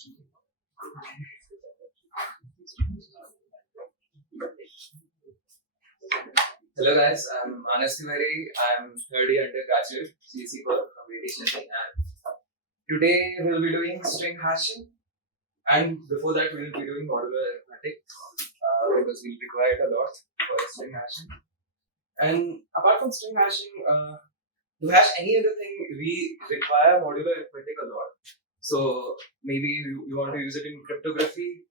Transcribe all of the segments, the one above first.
Hello guys, I'm Tiwari. I'm third year undergraduate, GDSC from Chennai, and today we'll be doing string hashing. And before that, we'll be doing modular arithmetic because we'll require it a lot for string hashing. And apart from string hashing, to hash any other thing, we require modular arithmetic a lot. So maybe you want to use it in cryptography.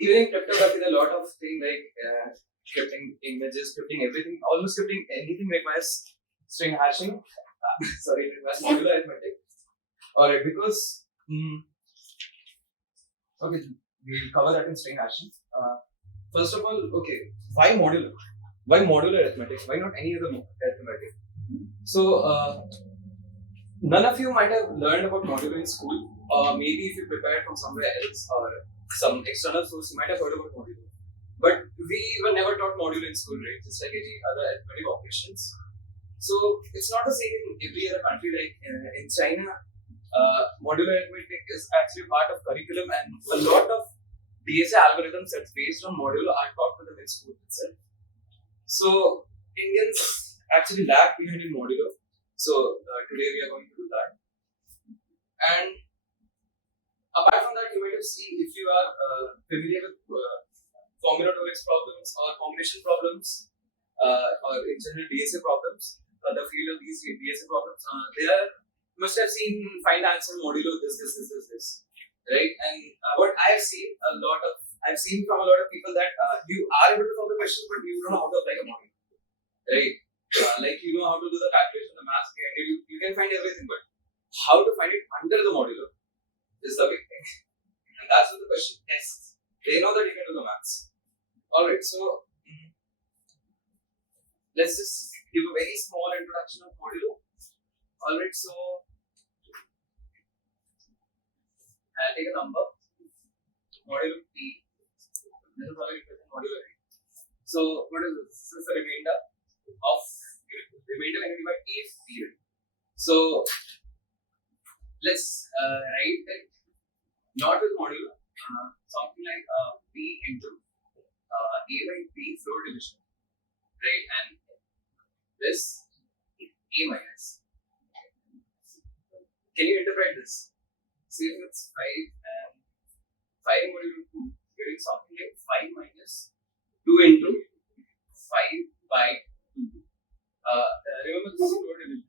Even in cryptography, there are a lot of things like scripting images, scripting everything, almost scripting anything requires string hashing. Sorry, it requires modular arithmetic. Alright, because okay, we'll cover that in string hashing. First of all, okay, why modular? Why modular arithmetic? Why not any other arithmetic? So, none of you might have learned about modulo in school, or maybe if you prepared from somewhere else or some external source, you might have heard about modulo. But we were never taught modulo in school, right? Just like any other arithmetic operations. So it's not the same in every other country. Like in China, modular arithmetic is actually part of curriculum, and a lot of DSA algorithms that's based on modulo are taught to them in school itself. So Indians actually lag behind in modulo. So today we are going to do that. And apart from that, you might have seen, if you are familiar with combinatorics problems or combination problems or in general DSA problems, the field of these DSA problems, you must have seen find the answer modulo this, right? And what I've seen from a lot of people that you are able to solve the question, but you don't know how to apply the modulo, right? Like you know how to do the calculation, the math, you can find everything, but how to find it under the modulo is the big thing. And that's what the question tests. They know that you can do the maths. Alright, so let's just give a very small introduction of modulo. Alright, so I'll take a number, modulo P. This is how we present modulo A. So what is this? This is the remainder when you divide A period. So let's write that not with modulo, something like P into A by B floor division, right? And this A minus. Can you interpret this? See if it's 5 and 5 modulo 2, giving something like 5 minus 2 into 5 by 2. Remember this is floor division.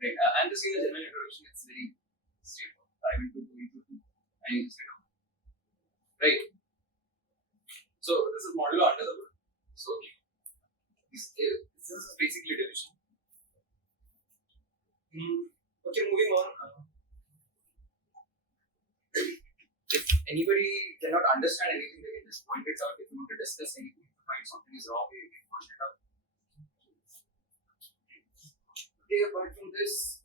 Right. I'm just giving a general introduction. It's very straightforward. 5 into 2 into 2. I need to straight out. Right. So this is modulo under the hood. So this is basically division. Okay, moving on. If anybody cannot understand anything, they can just point it out. If you want to discuss anything, if you find something is wrong, you can point it out. Okay, apart from this,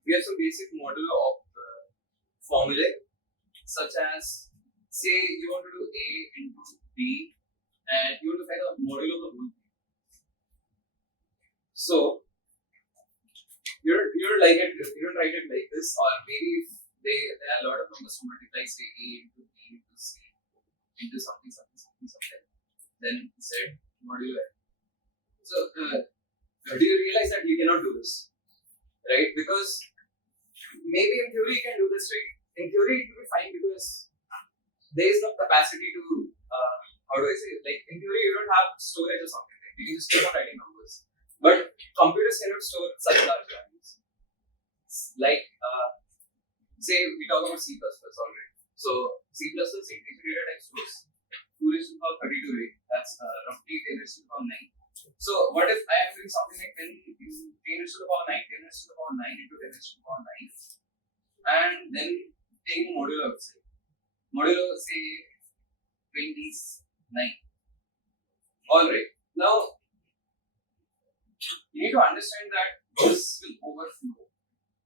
we have some basic modulo of formulae, such as, say you want to do A into B and you want to find the modulo of the whole thing. So you don't write it like this, or maybe if there are a lot of numbers to multiply, say A into B into C into something, then Z modulo F. So do you realize that you cannot do this, right? Because maybe in theory you can do this, right? In theory it will be fine because there is no capacity to, how do I say it? Like in theory you don't have storage or something, right? You can just keep on writing numbers. But computers cannot store such large values. Like, say we talk about C++ already. So C++ integer data type stores 2 raised to the power 32, that's roughly 10 raised to the power 9. So what if I am doing something like 10 raised to the power 9, 10 raised to the power 9 into 10 raised to the power 9, and then taking modulo outside. Modulo say 29. Alright, now you need to understand that this will overflow,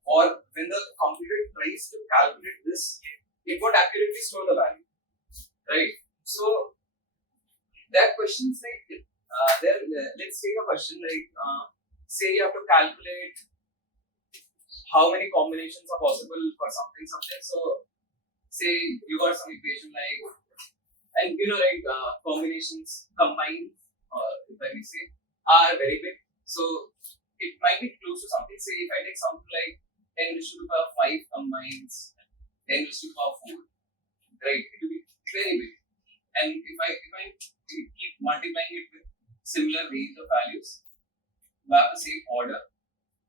or when the computer tries to calculate this, it won't accurately store the value, right? So there are questions like let's take a question like say you have to calculate how many combinations are possible for something. So say you got some equation like, and like combinations combined, if I may say, are very big. So it might be close to something. Say if I take something like 10 raised to the power 5 combines 10 raised to the power 4, right? It will be very big. And if I keep multiplying it with similar range of values, who have the same order,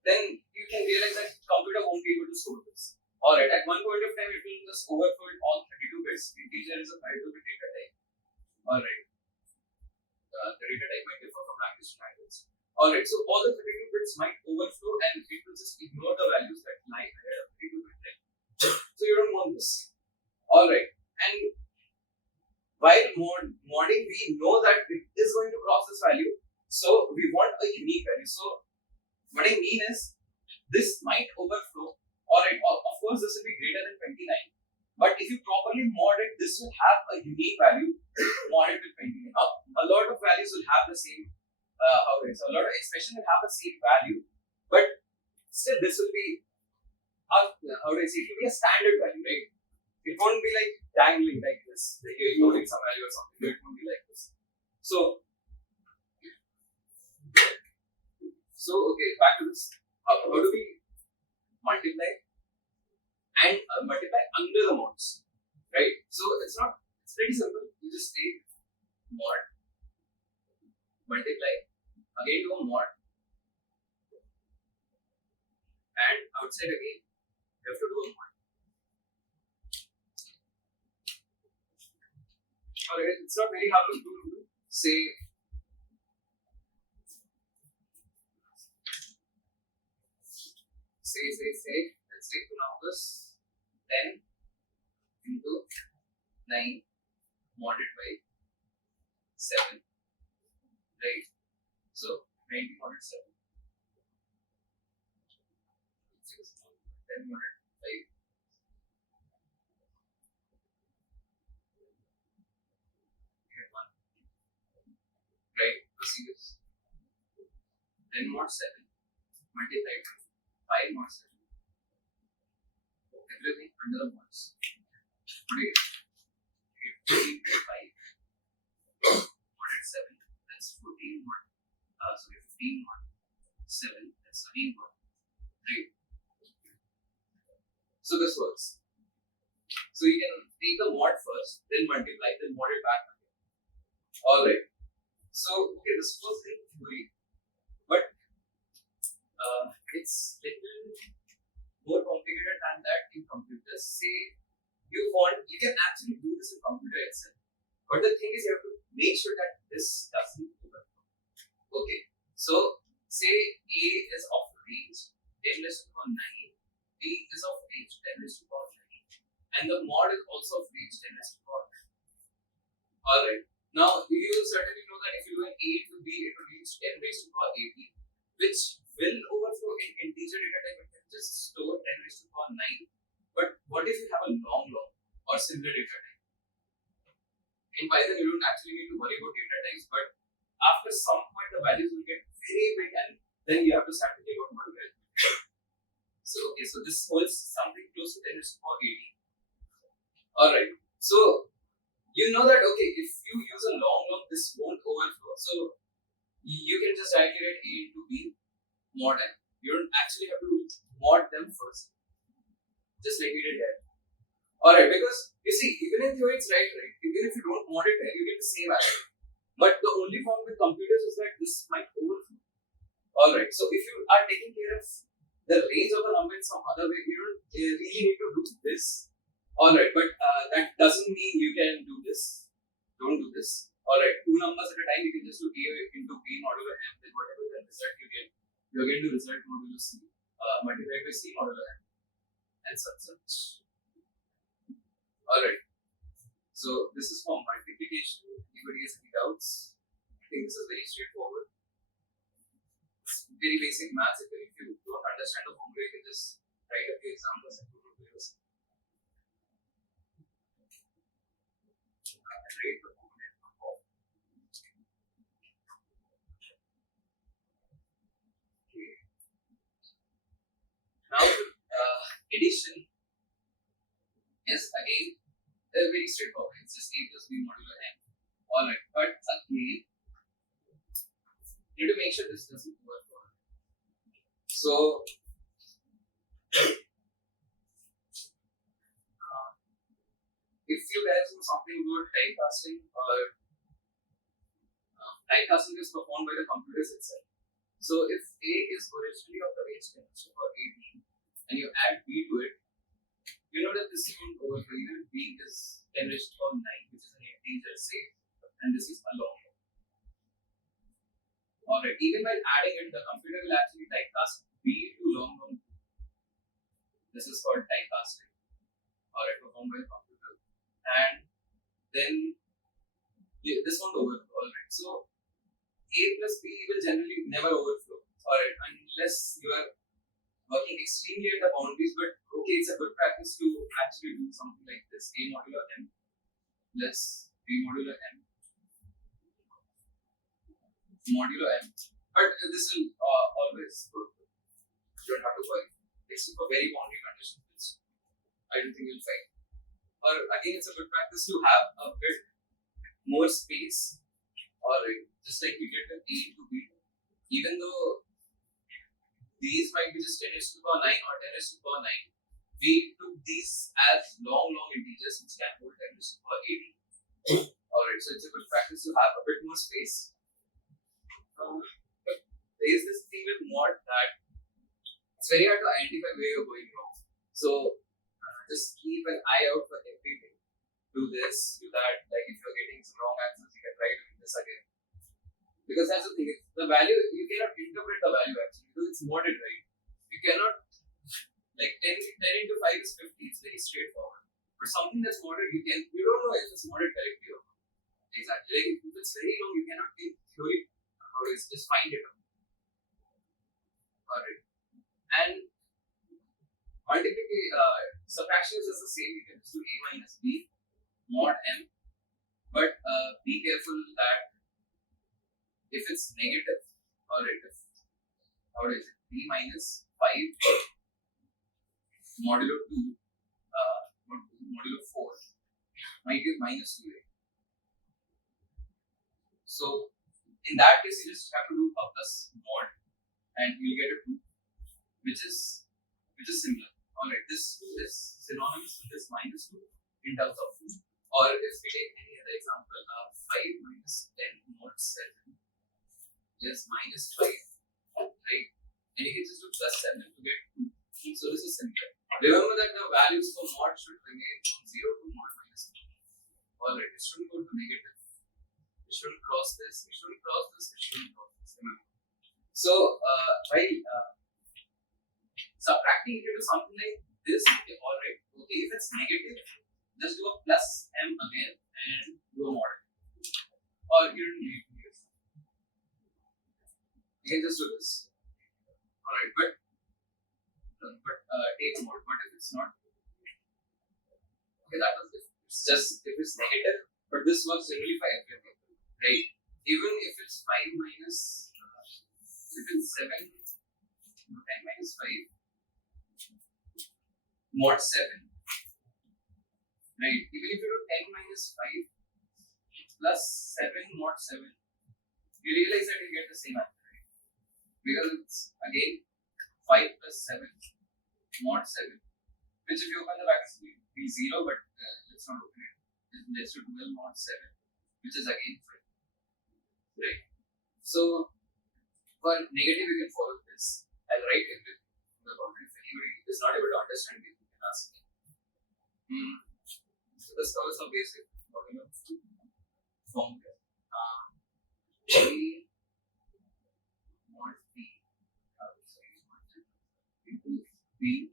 then you can realize that computer won't be able to store this. Alright, at one point of time it will just overflow all 32 bits. Integer is a 32-bit data type. Alright. The data type might differ from language to language. Alright, so all the 32 bits might overflow and it will just ignore the values that lie ahead of 32-bit type. So you don't want this. Alright, and while modding, we know that it is going to cross this value, so we want a unique value. So what I mean is, this might overflow. Alright, of course this will be greater than 29, but if you properly mod it, this will have a unique value modded with 29. A lot of values will have the same, a lot of expression will have the same value, but still this will be, it will be a standard value, right? It won't be like dangling like this, like you're ignoring some value or something. It won't be like this. So okay, back to this. How do we multiply and multiply under the mods, right? So it's pretty simple. You just take mod, multiply, again do a mod, and outside again you have to do a mod. Alright, it's not very hard to do. Say let's take two numbers, 10 into 9 modded by 7, right? So 90 modded 7, 10 modded 5, right? Proceed. 10 mod 7 multiplied by 5 mod 7. Everything under the mods. What do you get? 5 modded 7. That's 14 mod. 15 mod 7. That's 13 mod. Right? So this works. So you can take the mod first, then multiply, then mod it back again. Alright. So, okay, this was in theory, but it's little more complicated than that in computers. Say you can actually do this in computer itself, but the thing is you have to make sure that this doesn't overflow. Okay, so say A is of range 10 raised to the power 9, B is of range 10 raised to the power 9, and the mod is also of range 10 raised to the power 9. Alright. Now, you certainly know that if you do an A to B, it will reach 10 raised to the power 18, which will overflow in integer data type. It can just store 10 raised to the power 9. But what if you have a long or similar data type? In Python, you don't actually need to worry about data types, but after some point, the values will get very big, and then you have to start thinking about modulo arithmetic. So, okay, so this holds something close to 10 raised to the power 18. Alright, so you know that, okay, if you use a long, this won't overflow. So you can just directly write A into B, mod n. You don't actually have to mod them first, just like we did here. Alright, because you see, even in theory it's right? Even if you don't mod it, you get the same value. But the only problem with computers is that this might overflow. Alright, so if you are taking care of the range of the number in some other way, you don't really need to do this. Alright, but that doesn't mean you can do this. Don't do this. Alright, two numbers at a time, you can just do A into B modulo M, then whatever the result you get, you're going to result modulo C, multiplied by C modulo M, and such. Alright, so this is for multiplication. Anybody has any doubts? I think this is very straightforward. It's very basic maths. If you don't understand the formula, you can just write a few examples and do it yourself. Now addition is again very straightforward. It's just a plus b modulo n. Alright, but again, you need to make sure this doesn't work. So, if you guys know something about typecasting, or typecasting is performed by the computers itself. So, if A is originally of the range 10 or 18, and you add B to it, you know that this won't overflow. Even if B is 10 raised to the power 9, which is an integer, say, and this is a long. Alright, even while adding it, the computer will actually typecast B to long. This is called typecasting, alright, performed by the computer. And then this won't overflow, alright. So A plus B will generally never overflow, alright, unless you are working extremely at the boundaries. But okay, it's a good practice to actually do something like this: A modulo m plus B modulo m modulo m. But this will always work. You don't have to worry. Except for very boundary conditions, which I don't think you'll find. Or again, it's a good practice to have a bit more space. Alright, just like we did with A to B. Even though these might be just 10 raised to the power 9 or 10 raised to the power 9, we took these as long integers which can hold 10 raised to the power 18. Alright, so it's a good practice to have a bit more space. But there is this thing with mod that it's very hard to identify where you're going wrong. So just keep an eye out for everything. Do this, do that. Like if you're getting some wrong answers, you can try doing this again. Because that's the thing, the value, you cannot interpret the value actually, because it's modded, right? You cannot, like 10 into 5 is 50, it's very straightforward. But something that's modded, you don't know if it's modded correctly or not. Exactly. Like if it's very long, you cannot in theory, how do you just find it out. Alright. And subtraction is just the same, you can just do A minus B mod m. But be careful that if it's negative, alright, how is it? B minus 5 modulo 2 modulo 4 might give minus 2. So in that case, you just have to do a plus mod and you'll get a 2, which is similar. Alright, this 2 is synonymous with this minus 2 in terms of 2. Or if we take any other example, 5 minus 10 mod 7 is minus 5, right? And you can just do plus 7 to get 2. So this is similar. Remember that the values for mod should remain from 0 to mod minus 2. Alright, it shouldn't go to negative. It shouldn't cross this. It shouldn't cross this. It shouldn't cross this. Remember. So, while subtracting into something like this, okay, alright. Okay, if it's negative, just do a plus m again and do a mod. Or you don't need to use. You can just do this. Alright, but take a mod. But if it's not, okay, that was different. It's just if it's negative, but this works generally for everything, right? Even if it's 5 minus, if it's 7, 10 minus 5, mod 7, right? Even if you do 10 minus 5 plus 7 mod 7, you realize that you get the same answer, right? Because it's again 5 plus 7 mod 7, which if you open the brackets will be 0, but let's not open it. Let's do 12 mod 7, which is again 5, right? So for negative, you can follow this. I'll write everything in the boundary. If anybody is not able to understand it, you can ask me. So this covers some basic formula formula. A mod B into B.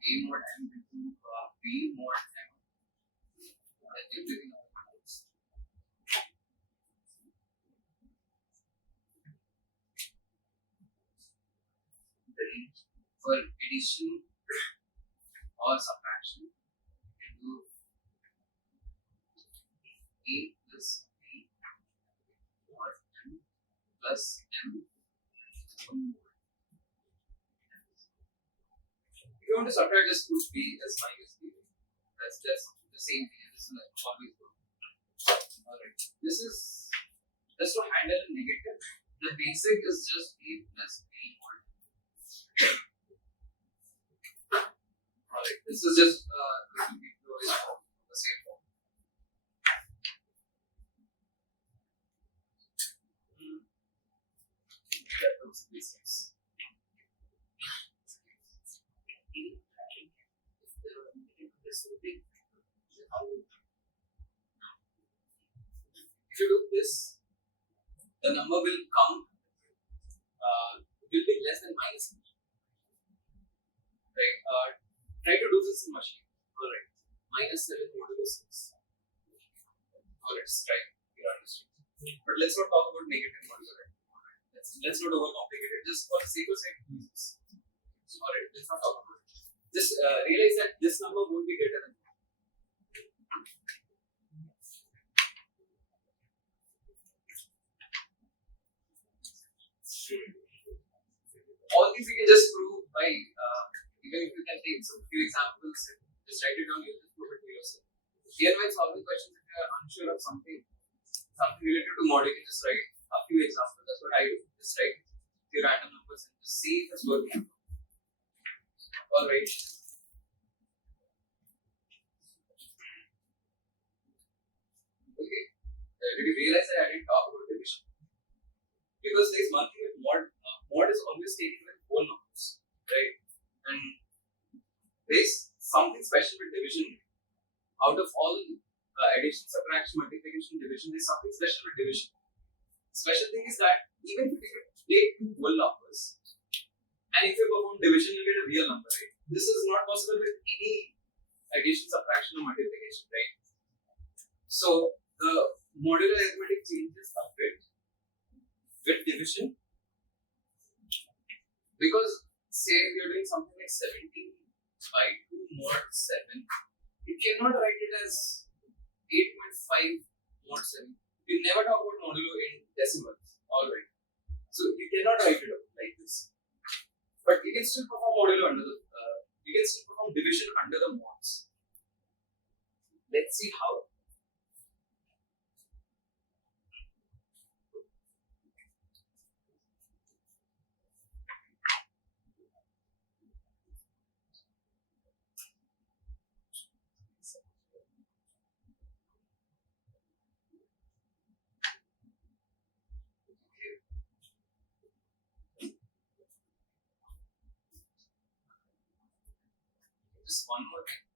A mod m into B mod m. Everything else. For addition or subtraction, you can do A plus B mod plus m. If you want to subtract, just put b as minus b. That's just the same thing. This is always good. Alright. This is just to handle a negative. The basic is just a plus b mod. Alright. This is just the same form. That those basics. If you do this, the number will come will be less than minus. Right? Try to do this in machine. Alright. Minus 7 modulo 6. Alright, let's try. You understand. But let's not talk about negative modulo. Right? Let's not overcomplicate it. Just for the sake of saying, use this. Alright, let's not talk about it. Just realize that this number won't be greater than. All these you can just prove by even if you can take some few examples, just write it down, you just prove it to yourself. Here when solving questions, if you are unsure of something related to mod, you can just write a few examples. That's what I do. Just write few random numbers and just see if it's working. Alright. Okay. Did you realize that I didn't talk about division? Because there is one thing with mod. Mod is always taken with whole numbers, right? And there is something special with division. Out of all addition, subtraction, multiplication, division, there is something special with division. Special thing is that even if you take two whole numbers, and if you perform division, you get a real number, right? This is not possible with any addition, subtraction, or multiplication, right? So the modular arithmetic changes a bit with division. Because say we are doing something like 17 by 2 mod 7, you cannot write it as 8.5 mod 7. We never talk about modulo in decimals, alright. So you cannot write it like this. But you can still perform modulo under the you can still perform division under the mods. Let's see how. Just one more thing.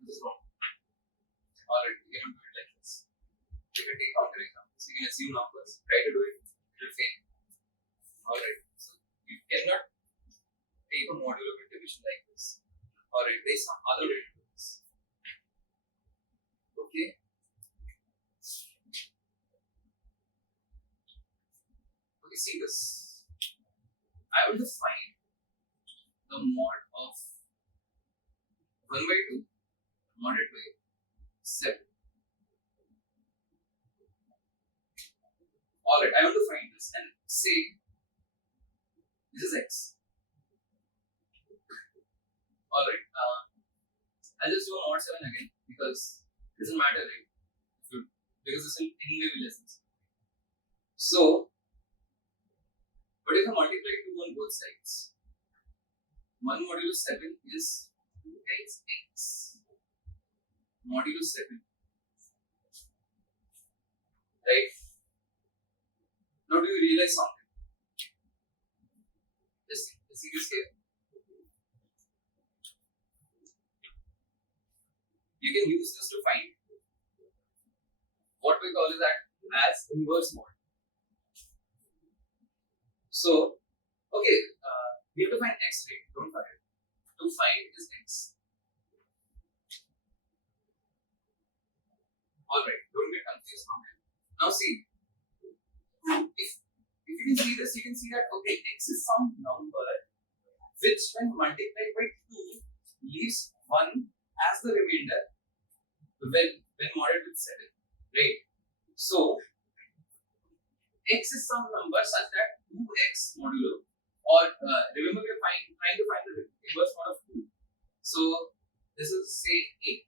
This is wrong. Alright, you cannot do it like this. You can take counter examples. You can assume numbers. Try to do it. It will fail. Alright. So you cannot take a modulo with division like this. Alright, there is some other way to do this. Okay. Okay, see this. I want to find the mod of 1 by 2 modded by 7. Alright, I want to find this and say this is x. Alright, I'll just do a mod 7 again because it doesn't matter, right? Because this will anyway be less than 7. So, but if I multiply 2 on both sides, 1 modulo 7 is 2 times x modulo 7. Right? Now do you realize something? Just see this here. You can use this to find what we call is that as inverse mod. So, okay, we have to find x, right? Don't forget. To find is x. Alright, don't get confused on it. Now see, if you can see this, you can see that okay, x is some number which when multiplied by 2 leaves 1 as the remainder when modded with 7, right? So x is some number such that 2x modulo, or remember we are trying to find the inverse mod of 2. So this is say 8.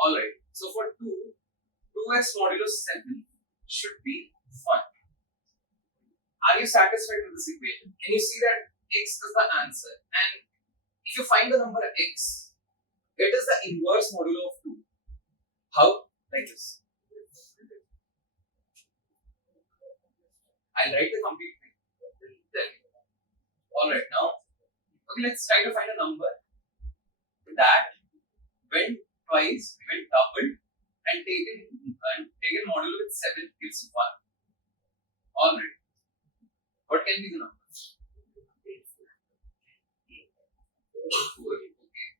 Alright, so for 2x modulo 7 should be 1. Are you satisfied with this equation? Can you see that x is the answer? And if you find the number x, it is the inverse modulo of 2. How? Like this. I'll write the complete thing. Then, alright, now, okay, let's try to find a number that when twice, when doubled, and taken modulo with 7 gives 1. Alright. What can be the number? 4. Okay.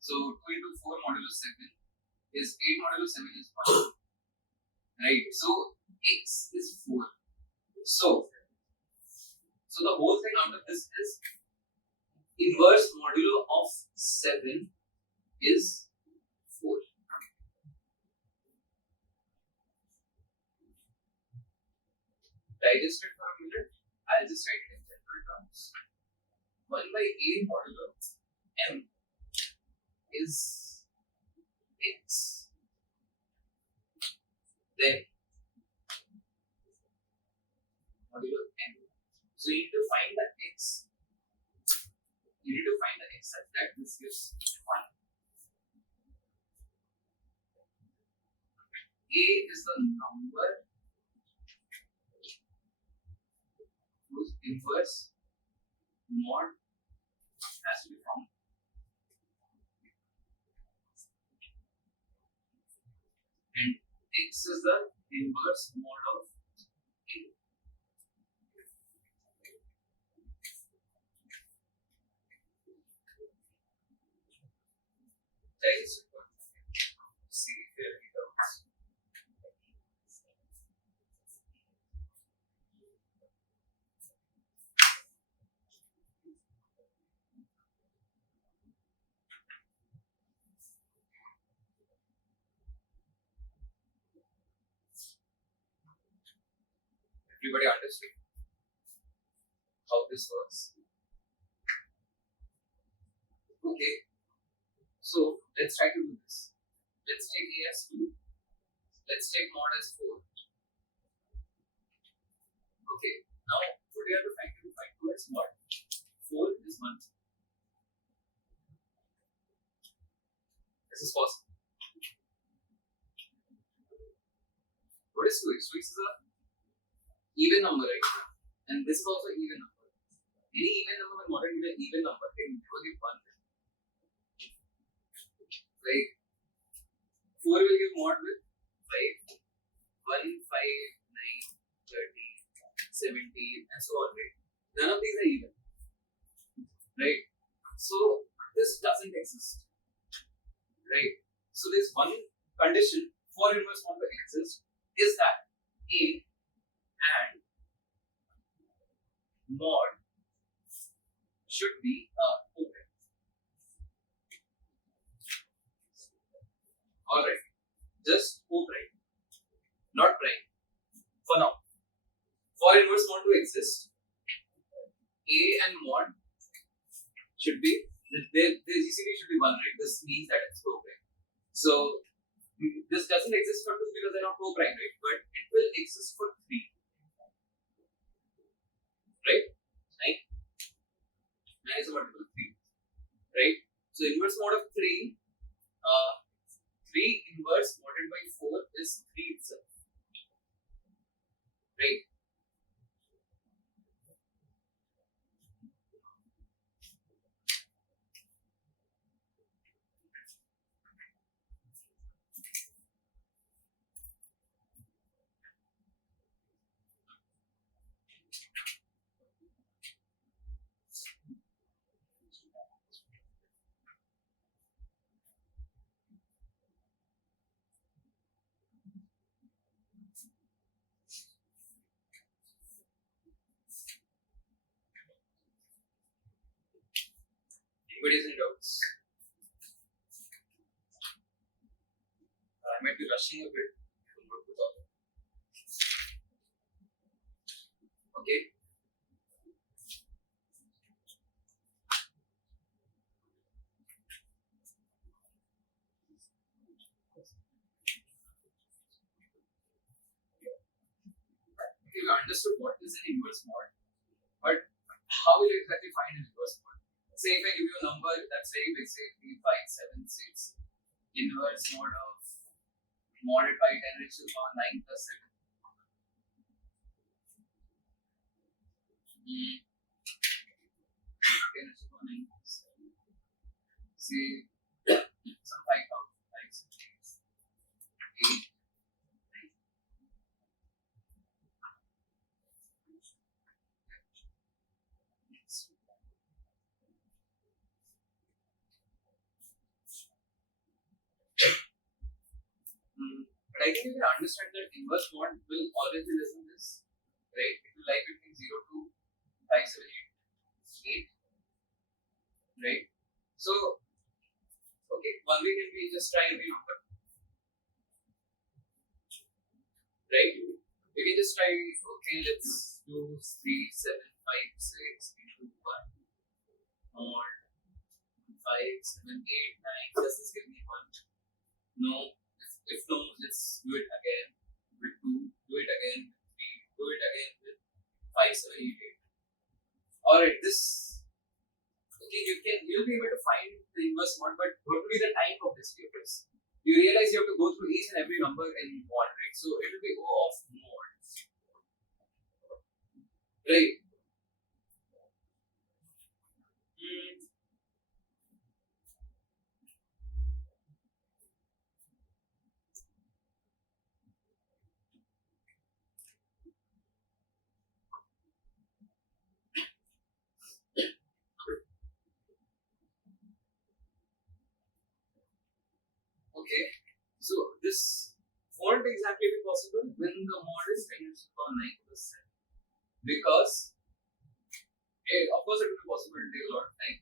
So 2 into 4 modulo 7 is 8 modulo 7 is 1. Right. So x is 4. So the whole thing out of this is inverse modulo of 7 is 4. Digest it for a minute. I'll just write it in general terms. 1 by a modulo m is x. Then modulo m. So you need to find the x. You need to find the x such that this gives 1. A is the number whose inverse mod has to be found. And x is the inverse mod of a. That is see if there are any doubts. Everybody understood how this works? Okay, so let's try to do this. Let's take a as 2. Let's take mod as 4. Okay, now what do you have to find? You find 2 as mod. 4 is 1. This is possible. What is 2x? 2x is a even number, right? And this is also even number. Any even number when modded with an even number can never give 1. Like 4 will give mod with 5, 1, 5, 9, 30, 17, and so on, right? None of these are even, right? So this doesn't exist, right? So this one condition for inverse mod to exist is that a and mod should be open. Alright, just open, not prime. For now, for inverse mod to exist, a and mod should be, the GCD should be 1, right? This means that it's open. So this doesn't exist for 2 because they're not co-prime, right? But it will exist for 3. Right? 9 is a multiple of 3. Right? So inverse mod of 3, 3 inverse modded by 4 is 3 itself. Right? Anybody has any doubts? I might be rushing a bit. Okay. Okay, we understood what is an inverse mod, but how will you exactly find an inverse mod? Say if I give you a number that's very big, say 3576, inverse mod of modded by 10 raised to the power 9 plus 7. 10 raised to the power 9 plus 7. Say some 5,000, 8. But I think you can understand that inverse mod will always be less than this, right? It will lie between 0 to 578, right? So, okay, one way can be just try every number, right? You can just try, okay, let's do 3, 7, 5, 6 into 1 mod 5, 7, 8, 9. Does this give me 1? No. If no, let's do it again with 2, do it again with 3, do it again with 5, 7, 8, 8. Alright, this, okay, you'll be able to find the inverse mod, but what will be the time of this difference? You realize you have to go through each and every number in mod, right? So it will be O of mod, right? Okay, so this won't exactly be possible when the mod is 10 to the power 9%, because of course it will be possible to take a lot of time,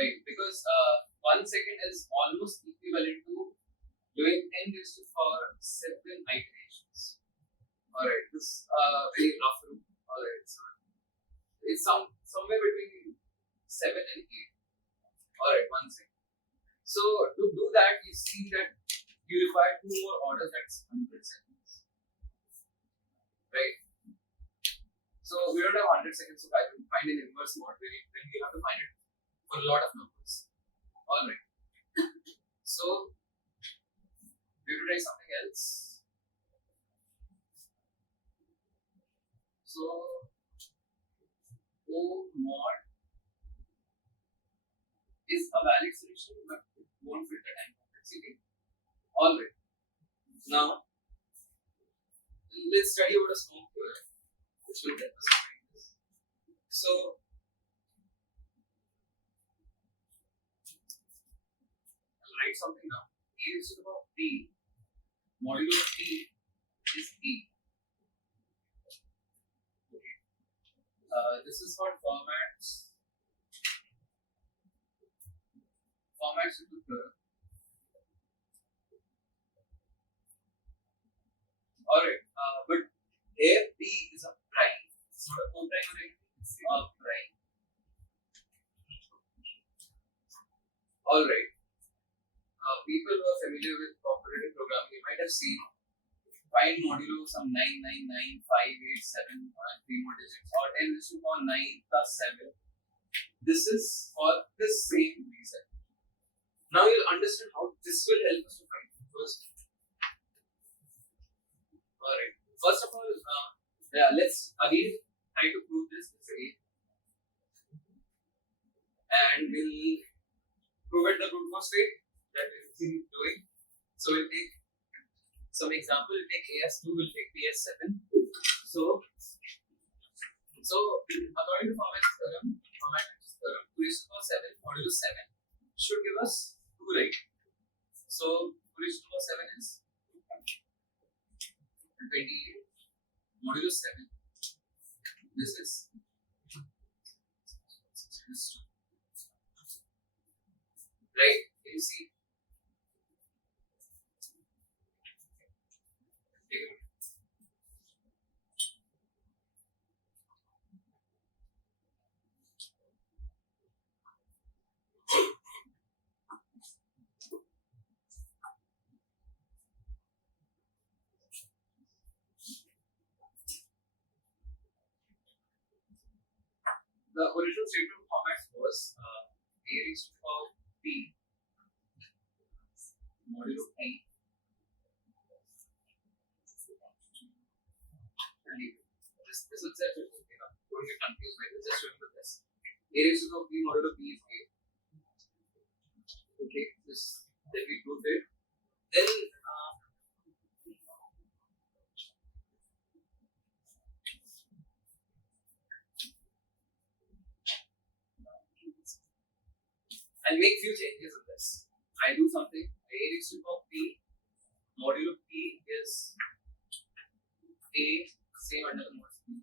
right? Because 1 second is almost equivalent to doing 10 raised to the power 7 iterations. Alright, this very rough rule. Alright, so it's somewhere between 7 and 8. Alright, 1 second. So to do that, you see that you require 2 more orders, that's 100 seconds, right? So we don't have 100 seconds to find an inverse mod when you have to find it for a lot of numbers. Alright, so we will try something else. So O mod is a valid solution, but it won't fit the time complexity. Alright, now let's study about a smoke theorem, which will help us find this. So I'll write something down. A is to the power T, modulo T is T. Okay. This is called formats into theorem. Alright, but here P is a prime. It's not a co-prime or anything, it's a prime. Alright, people who are familiar with cooperative programming, you might have seen find modulo some 999, 587, 3 more digits, or 10 raised to the power 9 plus 7. This is for the same reason. Now you'll understand how this will help us to find the first. Alright, first of all, let's again try to prove this again, and we'll prove it the brute force way that we'll keep doing. So we'll take some example, we'll take AS2, we'll take PS7. So according to Fermat's theorem, 2 raised to the power 7 modulo 7 should give us 2, right? So 2 raised to the power 7 is 28 modulo 7. This is 2. the original statement format was a raised to the power p modulo p. This itself is okay. Don't get confused by this. Just remember this. A raised to the power p modulo p is a. Okay, this then we proved it. Then I'll make few changes in this. I do something. A raised to the power p modulo p is a same under the mod p.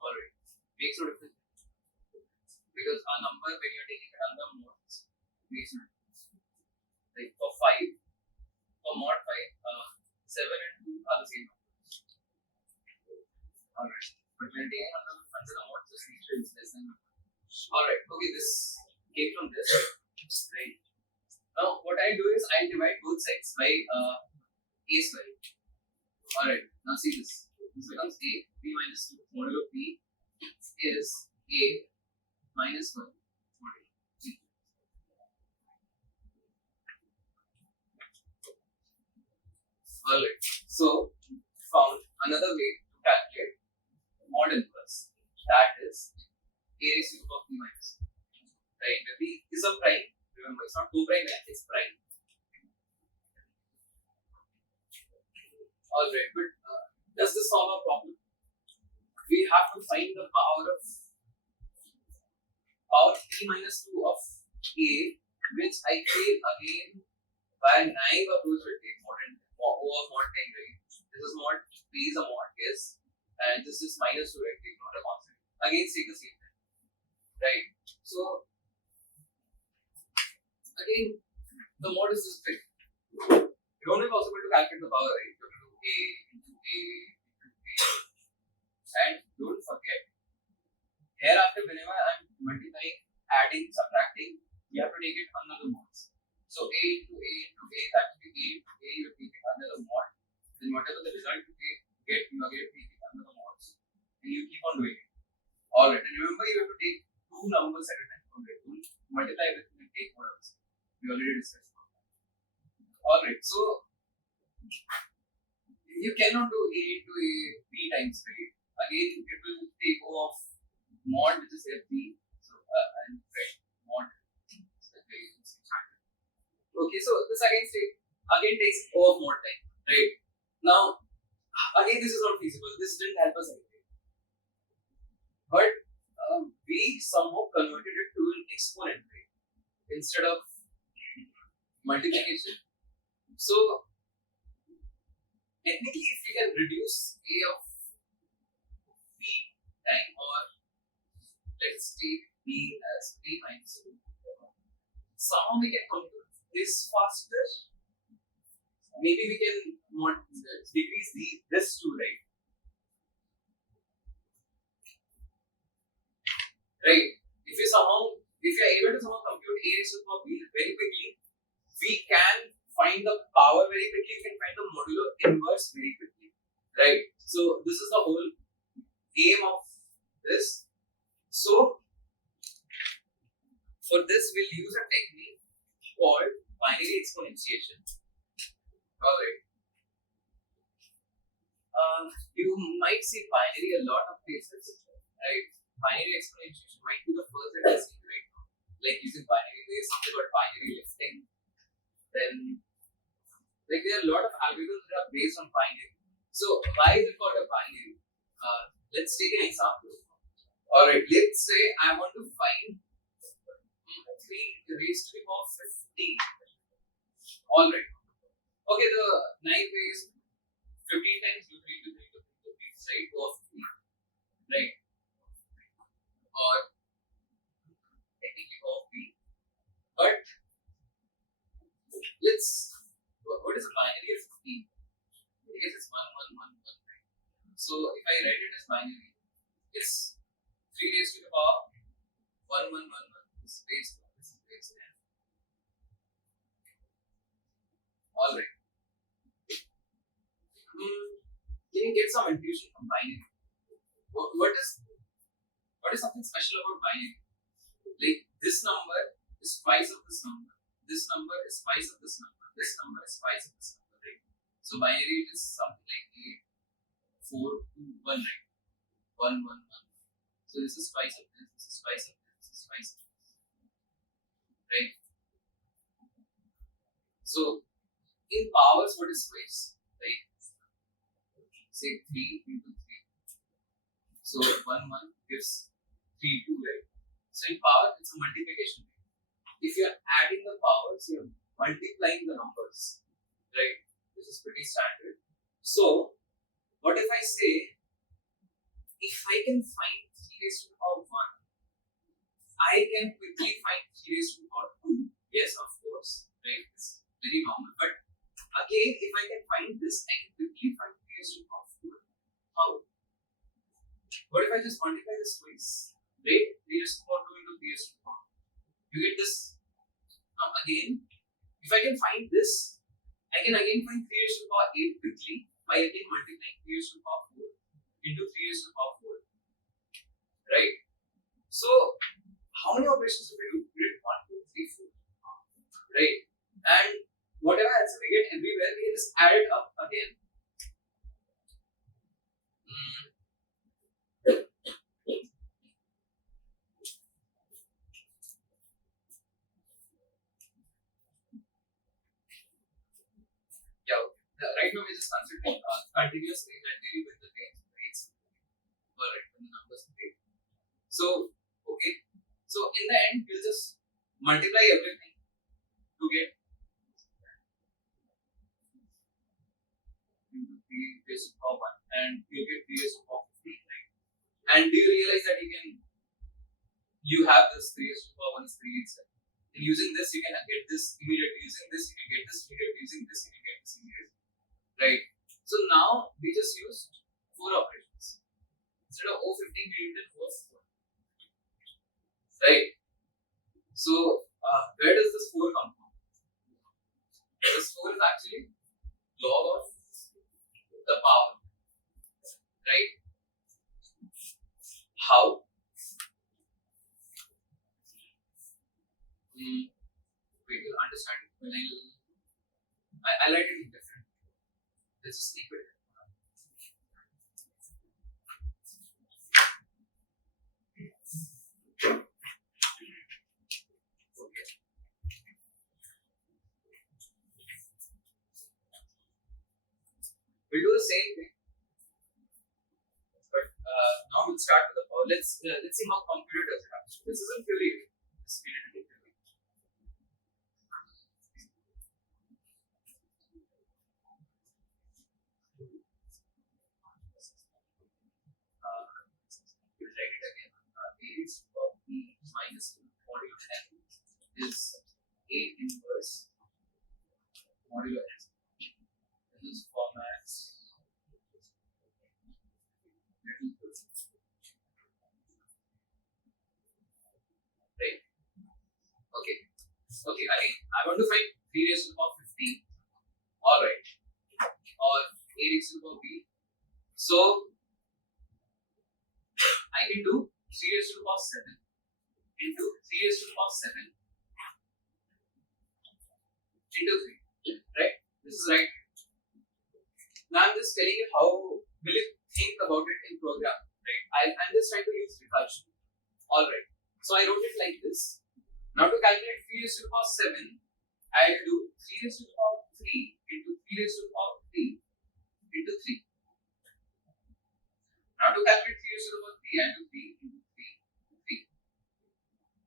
Alright, makes no difference because a number when you're taking it under mods makes no difference. Like for 5, for mod 5, 7 and 2 are the same numbers. Alright, but when taking under the mods, this feature is less than. Alright, okay, this came from this. Right. Now, what I do is I divide both sides by a square. Alright, now see this. This becomes a, b minus 2 modulo p is a minus 1 modulo p. Alright, so found another way to calculate mod inverse, that is a raised to the power p minus 1. Right, the p is a prime. Remember, it's not 2 prime, it's prime. Alright, but does this solve our problem? We have to find the power p minus 2 of a, which I take again by a naive approach will take mod of mod 10, right? This is mod, p is a mod, yes, and this is minus 2, right? Take not a constant. Again, take the same thing, right? So again, the mod is this big. It's only possible to calculate the power, right? You have to do a into a into a. And don't forget, hereafter, whenever I'm multiplying, adding, subtracting, you have to take it under the mods. So a into a into a, that will be a into a, you take it under the mod. Then whatever the result you get, you again take it under the mods. And you keep on doing it. Alright, and remember you have to take two numbers at a time. Okay, don't multiply with and take one numbers. We already discussed about that. Alright, so you cannot do a into a b times right. Again, it will take O of mod, which is fb. So and right mod. Okay, so this again takes O of mod time. Right. Now, again, this is not feasible. This didn't help us anything. But we somehow converted it to an exponent, right? Instead of multiplication. So technically, if we can reduce a of b time, or let's take b as b minus 2, somehow we can compute this faster. Maybe we can decrease this too, right? Right. If you are able to somehow compute a raised to the power b very quickly, we can find the power very quickly. We can find the modulo inverse very quickly, right? So this is the whole aim of this. So for this, we'll use a technique called binary exponentiation. Alright. You might see binary a lot of places, right? Binary exponentiation might be the first that I see right now. Like using binary, there's something called binary lifting. Then, like there are a lot of algorithms that are based on binary. So why is it called a binary? Let's take an example. Alright, let's say I want to find 3 raised to the power 15. Alright. Okay, the 9 ways 15 times 2, 3 to 3 to 3 to 3, right? Or 15. Right? Or technically of b. But what is a binary of 15? I guess it's 1, 1, 1, 1. Right? So if I write it as binary, it's 3 raised to the power 1, 1, 1, 1. This is raised to 10. Alright. Can you get some intuition from binary? What is what is something special about binary? Like this number is twice of this number. This number is twice of this number. This number is twice of this number, right? So binary is something like 8, 4, 2, 1, right? 1, 1, 1. So this is twice of this. This is twice of this. This is twice of this, right? So in powers, what is twice, right? Say 3 into 3. So 1, 1 gives 3, 2, right? So in power, it's a multiplication. If you are adding the powers, you are multiplying the numbers, right? This is pretty standard. So what if I say, if I can find 3 raised to the power 1, I can quickly find 3 raised to the power 2. Yes, of course, right? It's very normal. But again, if I can find this, I can quickly find 3 raised to the power 4. How? What if I just multiply this twice? Right? 3 raised to the power 2 into 3 raised to the power. You get this? Now again, if I can find this, I can again find 3 raised to the power 8 quickly by again multiplying 3 raised to the power 4 into 3 raised to the power 4. Right? So, how many operations do we do? We did 1, 2, 3, 4. Right? And whatever answer we get everywhere, we can just add it up again. Right now we're just considering continuous range and dealing with the range rates. Alright, when the numbers are great. So, okay. So in the end, we'll just multiply everything to get 3 raised to the power 1 and you'll get 3 raised to the power 15, right? And do you realize that you have this 3 raised to the power 1 is 3 itself. And using this, you can get this immediately. Using this, you can get this immediately. Using this, you can get this immediately. Right. So now we just used 4 operations. Instead of O15, we did O4. Right. So where does this 4 come from? This 4 is actually log of the power. Right. How? Wait, you'll understand when I like it different. Let's just keep it. Okay. We'll do the same thing, but now we'll start with the power. Let's see how computer does it. This isn't theory. This is theory. Of B minus modulo n is A inverse modulo n. This is formats. Right. Okay. Okay. Again, I want to find 3 raised to the power 15. All right. Or A raised to the power B. So I can do 3 raised to the power 7 into 3 raised to the power 7 into 3. Right? This is right. Now I'm just telling you how will you think about it in program. Right? I'm just trying to use recursion. Alright. So I wrote it like this. Now to calculate 3 raised to the power 7, I'll do 3 raised to the power 3 into 3 raised to the power 3 into 3. Now to calculate 3 raised to the power 3, I'll do 3 into 3.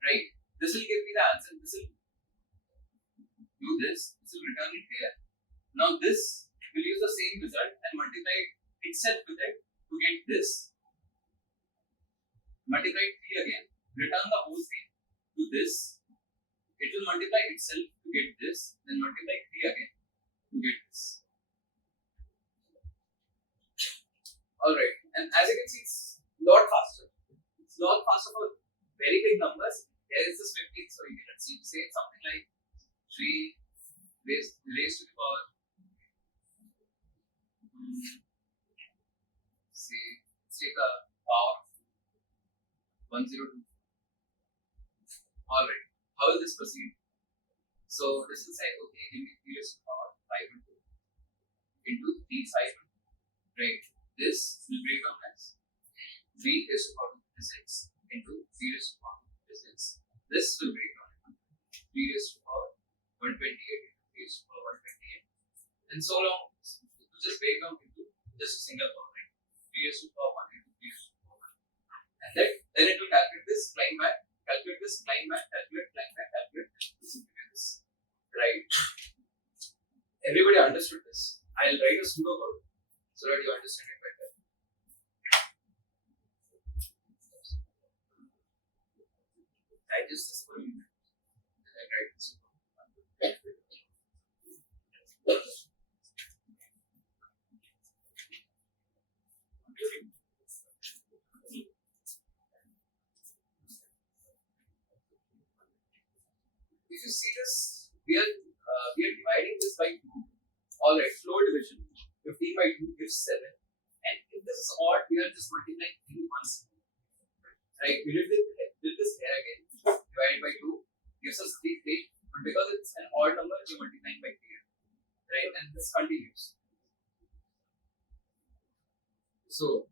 Right? This will give me the answer. This will do this. This will return it here. Now this will use the same result and multiply itself with it to get this. Multiply 3 again. Return the whole thing to this. It will multiply itself to get this. Then multiply 3 again to get this. Alright. And as you can see, it's a lot faster. It's a lot faster for very big numbers. Here is this 15, so you can see say something like 3 raised to the power say take a power 1024. Alright, how will this proceed? So this will say, okay, give me 3 raised to the power 5 into 3 side, right? This will break down as 3 raised to the power 6 into 3 raised to the power 6. This will break down into 3 raised to the power 128 into 3 raised to the power 128. And so long, it will just break down into just a single power, right? 3 raised to the power 1 into 3 raised to the power 1. And then it will calculate this, climb back, calculate this, climb back, calculate, climb back, calculate. This will give this. Right? Everybody understood this. I'll write a pseudocode so that you understand it better. I just this for you. Then I write this. If you see this, we are dividing this by 2. Alright, floor division. 15 by 2 gives 7. And if this is odd, we are just multiplying 3 once. Right? We did this here again. Divided by 2 gives us 3. But because it's an odd number, we are multiplying by 3. Right? And this continues. So,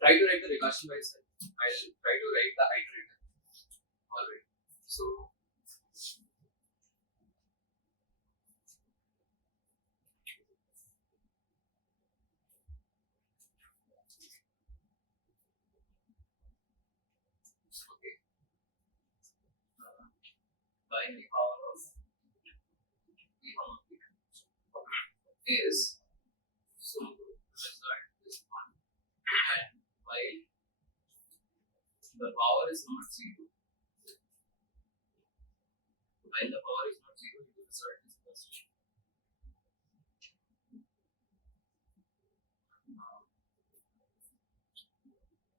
try to write the recursion by itself. I'll try to write the iterator. Alright. So okay. By the power of is so result is 1 and while the power is not 0, when the power is not 0, the result is positive.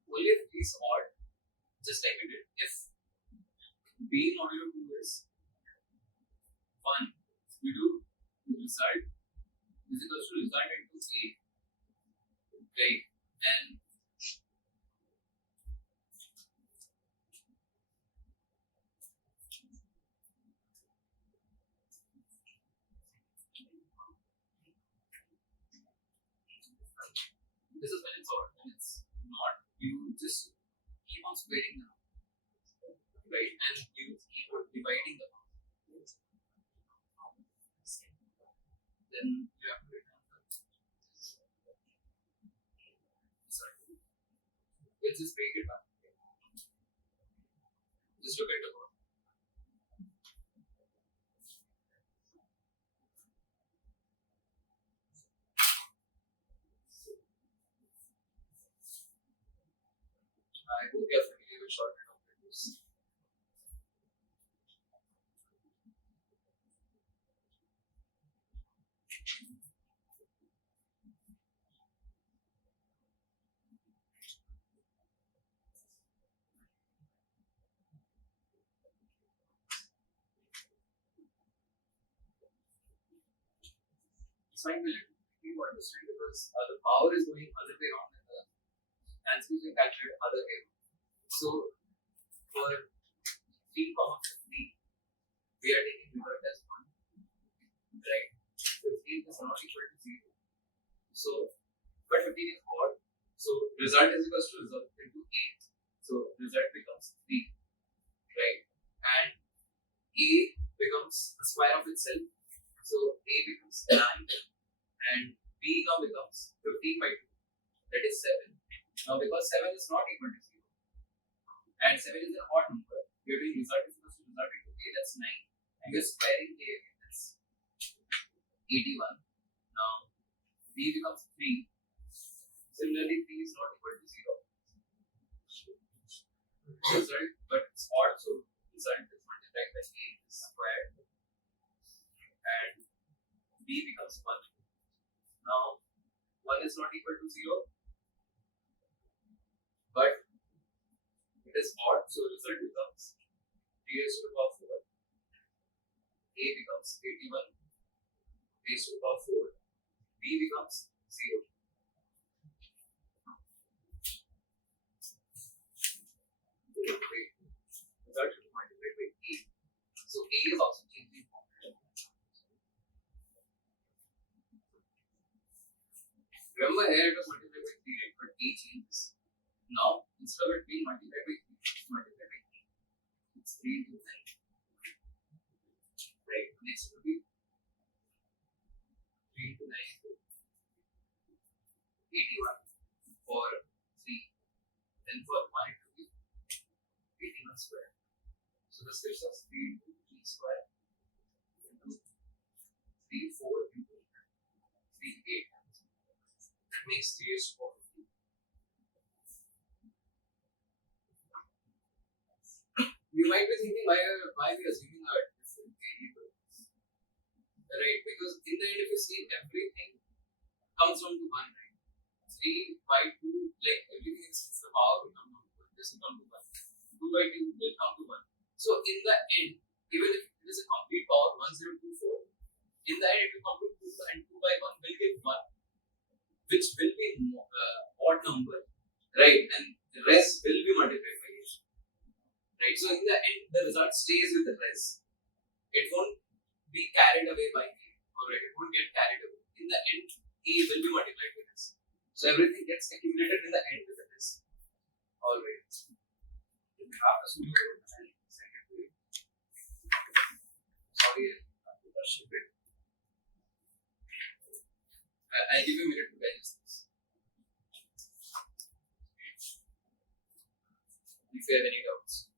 Only if it is odd, just like we did. If B modulo 2 is 1, we do the result is equal to result into A. Right? And this is when it's odd. When it's not, you just keep on squaring them. Right? And you keep on dividing them. Then you have to return the sorry. Let's just break it back. Just look at the board. I hope you are familiar with shorthand operators. It's fine to understand because the power is going other way around and the answer is being calculated other way around. So for 3, 3, we are taking result as 1. Right? 15 is not equal to 0. So, but 15 is odd. So result is equal to result into A. So result becomes 3. Right? And A becomes the square of itself. So A becomes 9. And B now becomes 15 by 2. That is 7. Now because 7 is not equal to 0. And 7 is an odd number. We are doing result is equal to result into A, that's 9. And we are squaring A again, that's 81. Now B becomes 3. Similarly, 3 is not equal to 0. Result, but it's odd, so result is multiplied by A squared. And B becomes 1. Now 1 is not equal to 0, but it is odd, so result becomes 3 raised to the power 4. A becomes 81 raised to the power 4. B becomes 0. Wait, result should be multiplied by A. So A is also changing form. Remember here it was multiplied by 3, right? But A changes. Now, instead of it being multiplied by 3, it's multiplied by 3. It's 3 into 9. Right, next will be 3 into 9 81 for 3. Then for 1 it will be 81 square. So this gives us 3 into 3 square into 3, 4 into 3, 8. That makes 3 is 4. You might be thinking why we are assuming a different variable, right? Because in the end, if you see, everything comes down to 1, right? 3 by 2, like everything is the power will come down to 1. This will come to 1. 2 by 2 will come to 1. So in the end, even if it is a complete power 1024, in the end it will come to 2, and 2 by 1 will give 1, which will be odd number, right? And the rest will be multiplied by it. Right, so in the end, the result stays with the rest. It won't be carried away by A. Alright, it won't get carried away. In the end, A will be multiplied with this. So everything gets accumulated in the end with this. Alright. If you have a pseudo code, I'll send it to you. Sorry, I have to rush a bit. I'll give you a minute to digest this. If you have any doubts.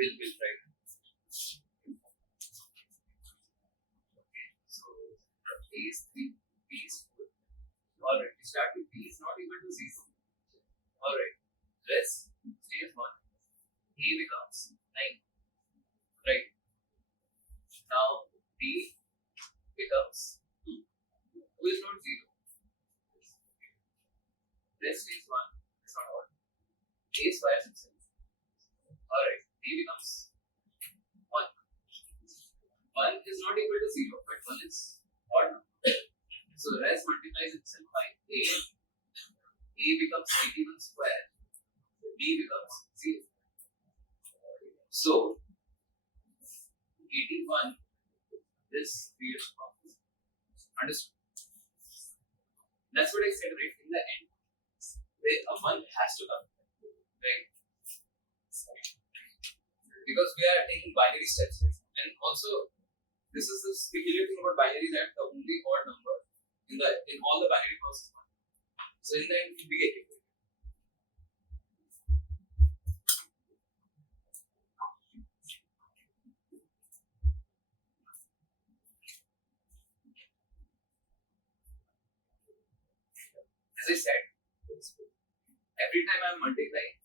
Will try. Okay, so A is 3, B is 4. Alright, we start with B is not equal to 0. Alright, rest stays 1. A becomes 9. Right. Now B becomes 2. 2 is not 0. Rest stays 1. It's not odd. A squares itself. Alright, B becomes 1. 1 is not equal to 0, but 1 is odd number. So rest multiplies itself by A. A becomes 81 square. B becomes 0. So 81 is 3 is power. Understood? That's what I said, right? In the end, a 1 has to come. Right? Because we are taking binary steps, right? And also, this is the peculiar thing about binary, that the only odd number in all the binary powers is 1. So in the end, it will be accumulated. As I said, every time I am multiplying,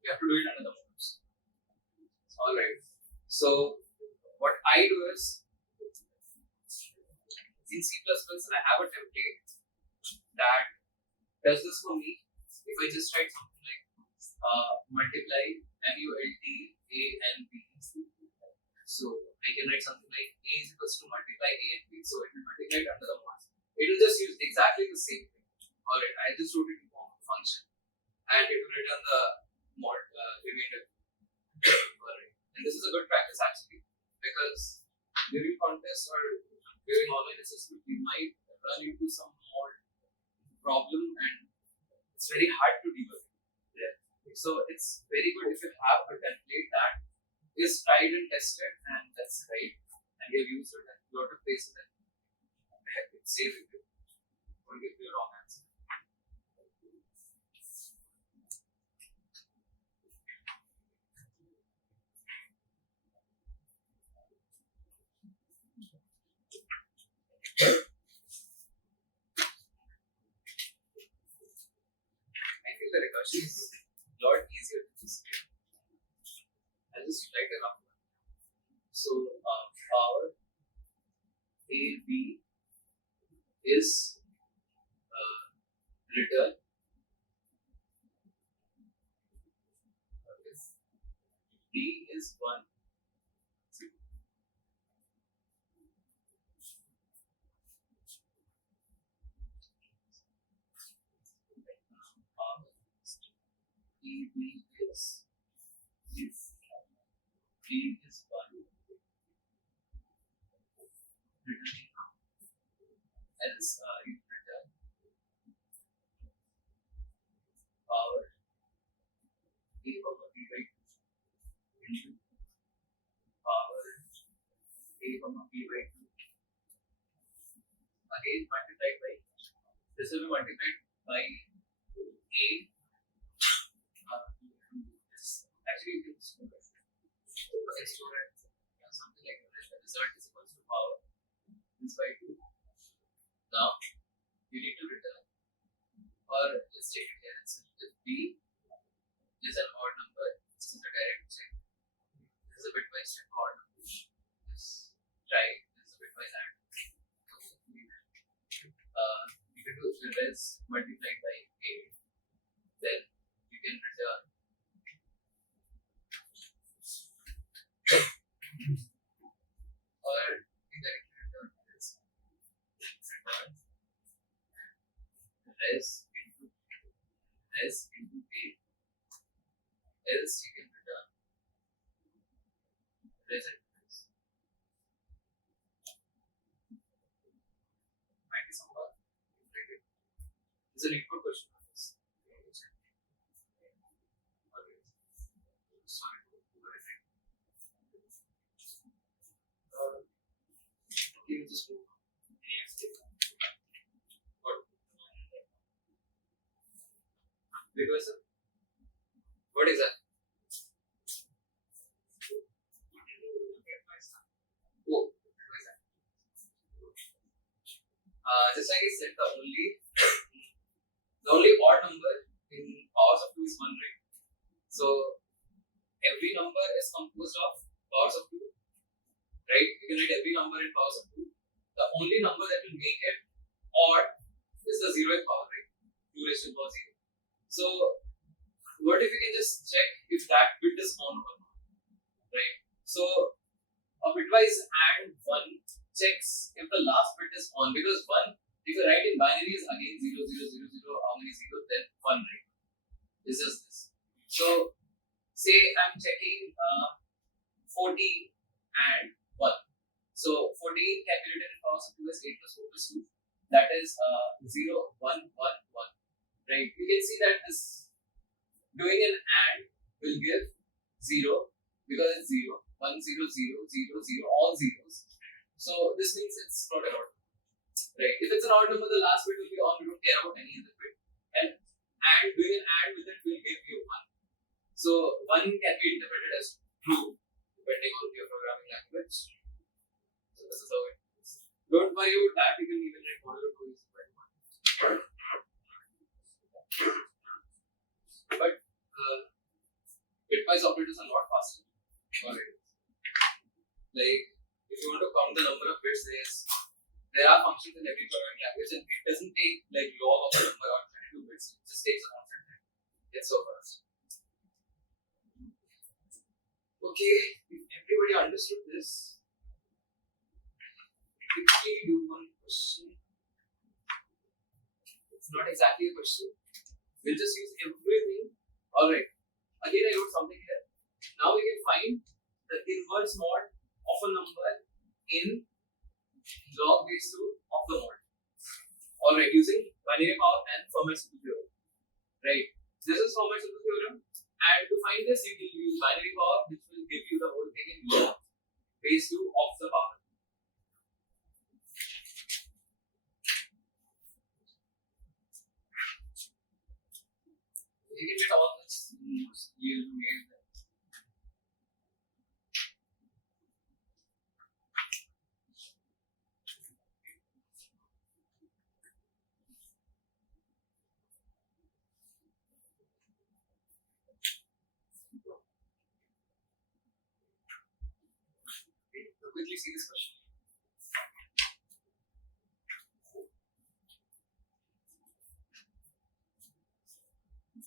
we have to do it under the modes. Alright. So what I do is, in C++, I have a template that does this for me. If I just write something like multiply MULT A and B, so I can write something like A is equals to multiply A and B. So it will multiply it under the modes. It will just use exactly the same thing. Alright, I just wrote it in form of a function, and it will return the remainder. Alright, and this is a good practice actually, because during contests or during online assessment, we might run into some more problem and it's very hard to deal with. Yeah. So it's very good if you have a template that is tried and tested and that's right and you have used it at a lot of places and it saves you or give you a wrong answer. I feel the recursion is a lot easier to just I'll just write it up. So power AB is return D is 1. EB is D is 1. Else you return power A comma B by 2 into power A comma B by 2 again multiplied by this will be multiplied by A actually you can store it something like that. The result is equal to power this by 2. Now you need to return or let's take it here. If B is an odd number, this is a direct check. This is a bitwise check odd number. Let's try this is a bitwise add. You can do this multiplied by A. Then you can return or indirectly return this return S into A. Else you can return result. Might be some bug. It's an input question on this. Sorry. Okay, just move. What? Because what is that? Oh, what is that? Just like I said, the only odd number in powers of 2 is 1, right? So every number is composed of powers of 2, right? You can write every number in powers of 2. The only number that will make it odd is the 0th power, right? 2 raised to the power 0. So what if you can just check if that bit is on or not, right? So a bitwise AND 1 checks if the last bit is on, because 1, if you write in binary is again 0, 0, 0, 0, how many zeros, then 1, right? It's just this. So say I'm checking 40 and 1. So 40 can be written in powers of 2 as 8 plus 4 plus 2. That is 0, 1, 1, 1. Right? You can see that this doing an AND will give 0 because it's 0, 1, 0, 0, 0, 0, all zeros. So this means it's not an odd number. Right? If it's an odd number, the last bit will be on, we don't care about any other bit. And doing an AND with it will give you 1. So 1 can be interpreted as true depending on your programming language. So this is how it is. Don't worry about that, you can even write modulo 2 is equal to 1. But bitwise operators are not faster. Like if you want to count the number of bits, there are functions in every programming language and it doesn't take like log of a number or 32 bits. It just takes a constant time. It's so fast. Okay, if everybody understood this, quickly do one question. It's not exactly a question. We'll just use everything. Alright. Again, I wrote something here. Now we can find the inverse mod of a number in log base 2 of the mod. Alright, using binary power and Fermat's theorem. Right. This is Fermat's theorem, and to find this you will use binary power, which will give you the whole thing in log base 2 of the power. You can get all this you made. Quickly see this question.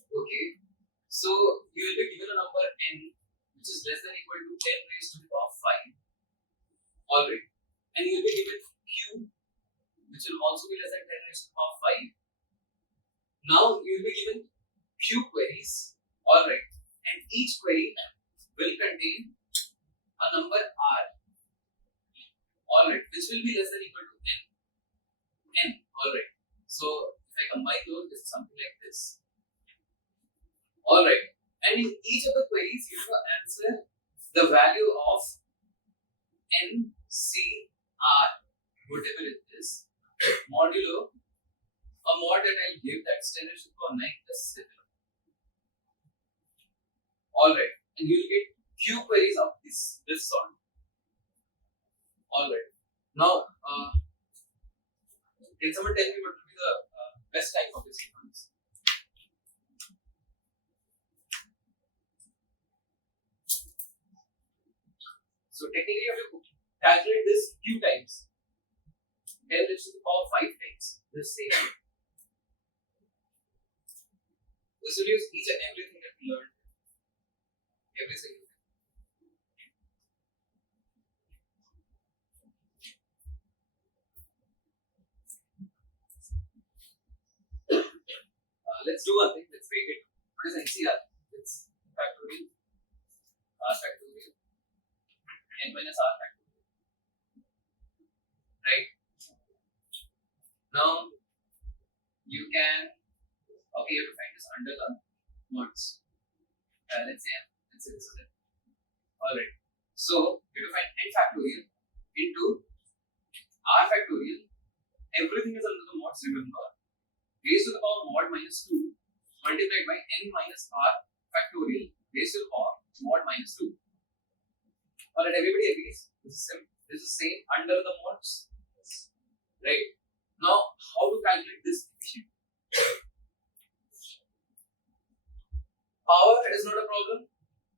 Okay, so you will be given a number n which is less than equal to 10 raised to the power 5. Alright, and you will be given q which will also be less than 10 raised to the power 5. Now you will be given q queries. Alright, and each query will contain a number r. Alright, which will be less than equal to n. Alright, so if I combine those, it's something like this. Alright, and in each of the queries, you have to answer the value of n, c, r, whatever it is, modulo a mod that I'll give, that's 10 raised to the power 9 plus 7. Alright, and you'll get q queries of this sort. Alright, now can someone tell me what will be the best time of this sequence? So technically you have to calculate this q times 10 raised to the power 5 times the same. This will use each and everything that we learned. Every single thing. Let's do one thing. Let's break it. What is NCR? It's factorial. R factorial. N minus R factorial. Right? Now, you can, okay, you have to find this under the mods. Let's say this is it. Alright. So, you have to find n factorial into R factorial. Everything is under the mods, remember. Raised to the power mod minus 2 multiplied by n minus r factorial raised to the power mod minus 2. Alright, everybody agrees? This is same under the mods. Right? Now, how to calculate this coefficient? Power is not a problem.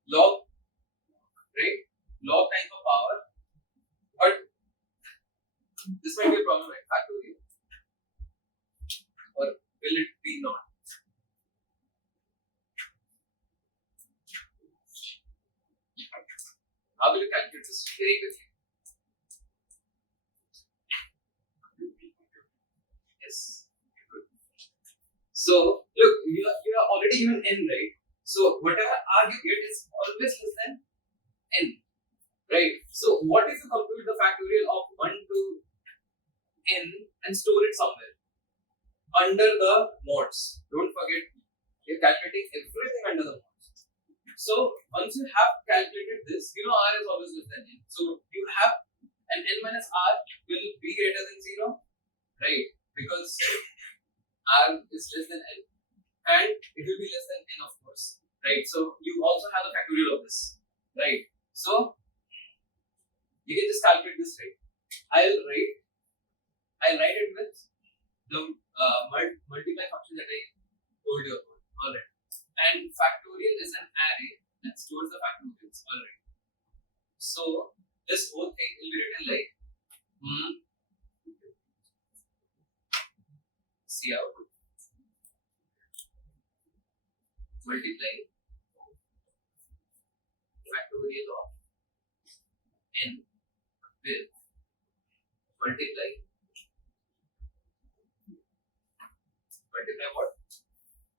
Log, right? Log times of power. But this might be a problem, right? Factorial. Or will it be not? How will you calculate this very quickly? Yes. Good. So look, you are already given n, right? So whatever r you get is always less than n, right? So what if you compute the factorial of 1 to n and store it somewhere under the mods? Don't forget, you're calculating everything under the mods. So once you have calculated this, you know r is always less than n. So you have an n minus r will be greater than 0, right? Because r is less than n and it will be less than n, of course, right? So you also have the factorial of this, right? So you can just calculate this, right? I'll write it with the multiply function that I told you about. Alright. And factorial is an array that stores the factorials. Alright. So this whole thing will be written like Cout multiply factorial of n with multiply what?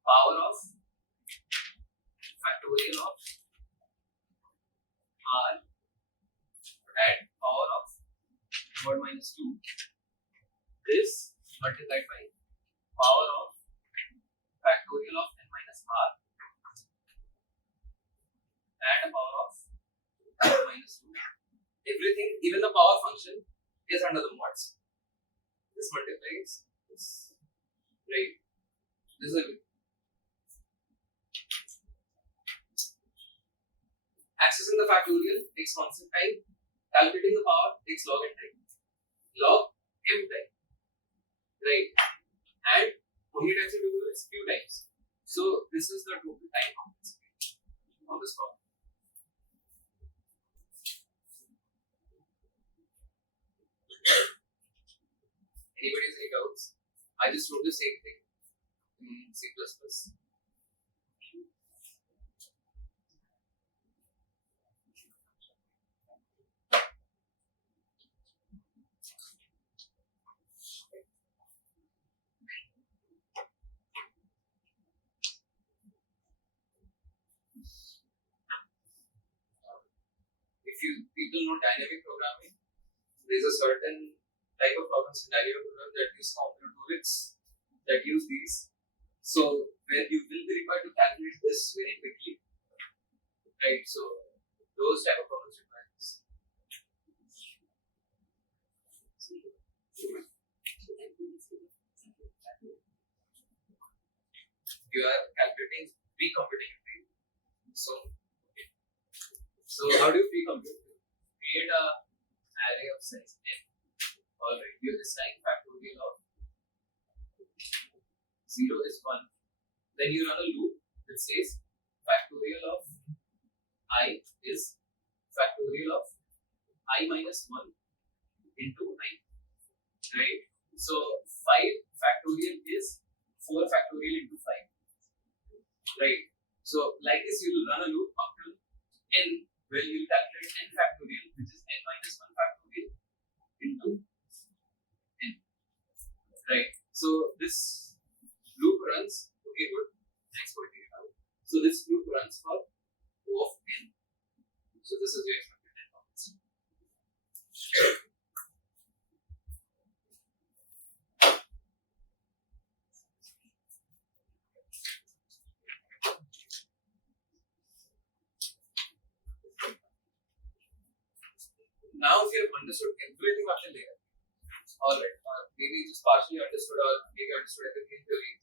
Power of factorial of r at power of mod minus 2 is multiplied by power of factorial of n minus r and a power of mod minus 2. Everything, even the power function, is under the mods. This multiplies this, right? This is a accessing the factorial takes constant time. Calculating the power takes log n time. Log m time. Right? And how many times you do this? Few times. So this is the total time on this problem. Anybody has any doubts? I just wrote the same thing in C++. If you people know dynamic programming, there's a certain type of problems in dynamic programming that use combinatorics, that use these. So where you will be required to calculate this very quickly, right? So those type of problems require this. You are calculating pre-computing. So how do you pre-compute? Create a array of size n. Alright, you assign factorial of 0 is 1. Then you run a loop that says factorial of I is factorial of I minus 1 into I. Right? So 5 factorial is 4 factorial into 5. Right? So like this, you will run a loop up to n, where you will calculate n factorial, which is n minus 1 factorial into n. Right? So this loop runs, okay, good. Thanks for taking it out. So this loop runs for O of n. So this is your expected n points. Now, if you have understood everything up till there, alright, maybe just partially understood or maybe understood everything in theory,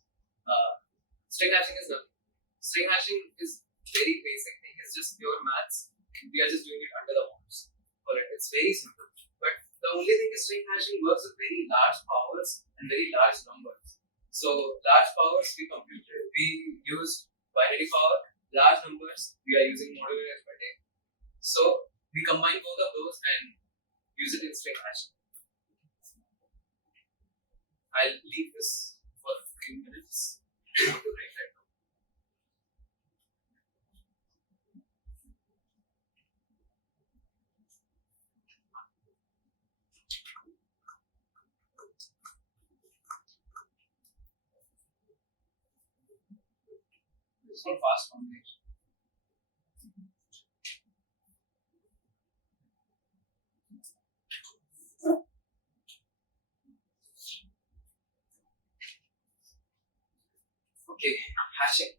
string hashing is nothing. String hashing is very basic thing. It's just pure maths. We are just doing it under the mods. Alright, it's very simple. But the only thing is string hashing works with very large powers and very large numbers. So large powers we use binary power. Large numbers we are using modular arithmetic. So we combine both of those and use it in string hashing. I'll leave this for a few minutes to write that down. It's not fast combination. Okay, hashing.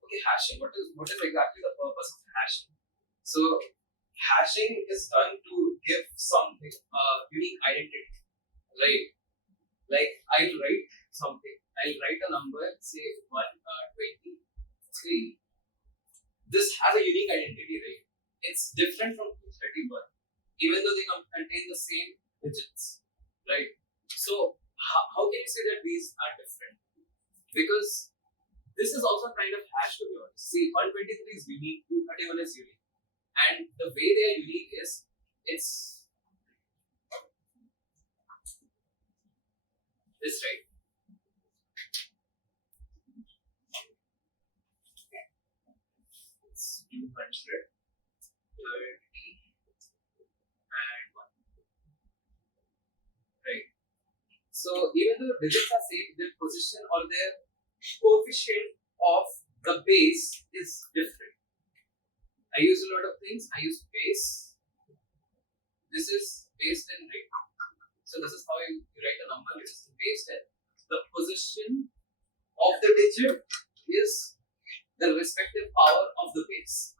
Okay, hashing. What is exactly the purpose of hashing? So hashing is done to give something unique identity, right? Like I'll write something. I'll write a number, say 123. This has a unique identity, right? It's different from 231, even though they contain the same digits, right? So how can you say that these are different? Because this is also kind of hash, to be honest. See, 123 is unique, 231 is unique, and the way they are unique is it's this, right? It's 200. 30 and 1. Right. So even though the digits are same, their position or their coefficient of the base is different. I use a lot of things. I use base. This is base 10, right? So this is how you write a number. This is base 10. The position of the digit is the respective power of the base,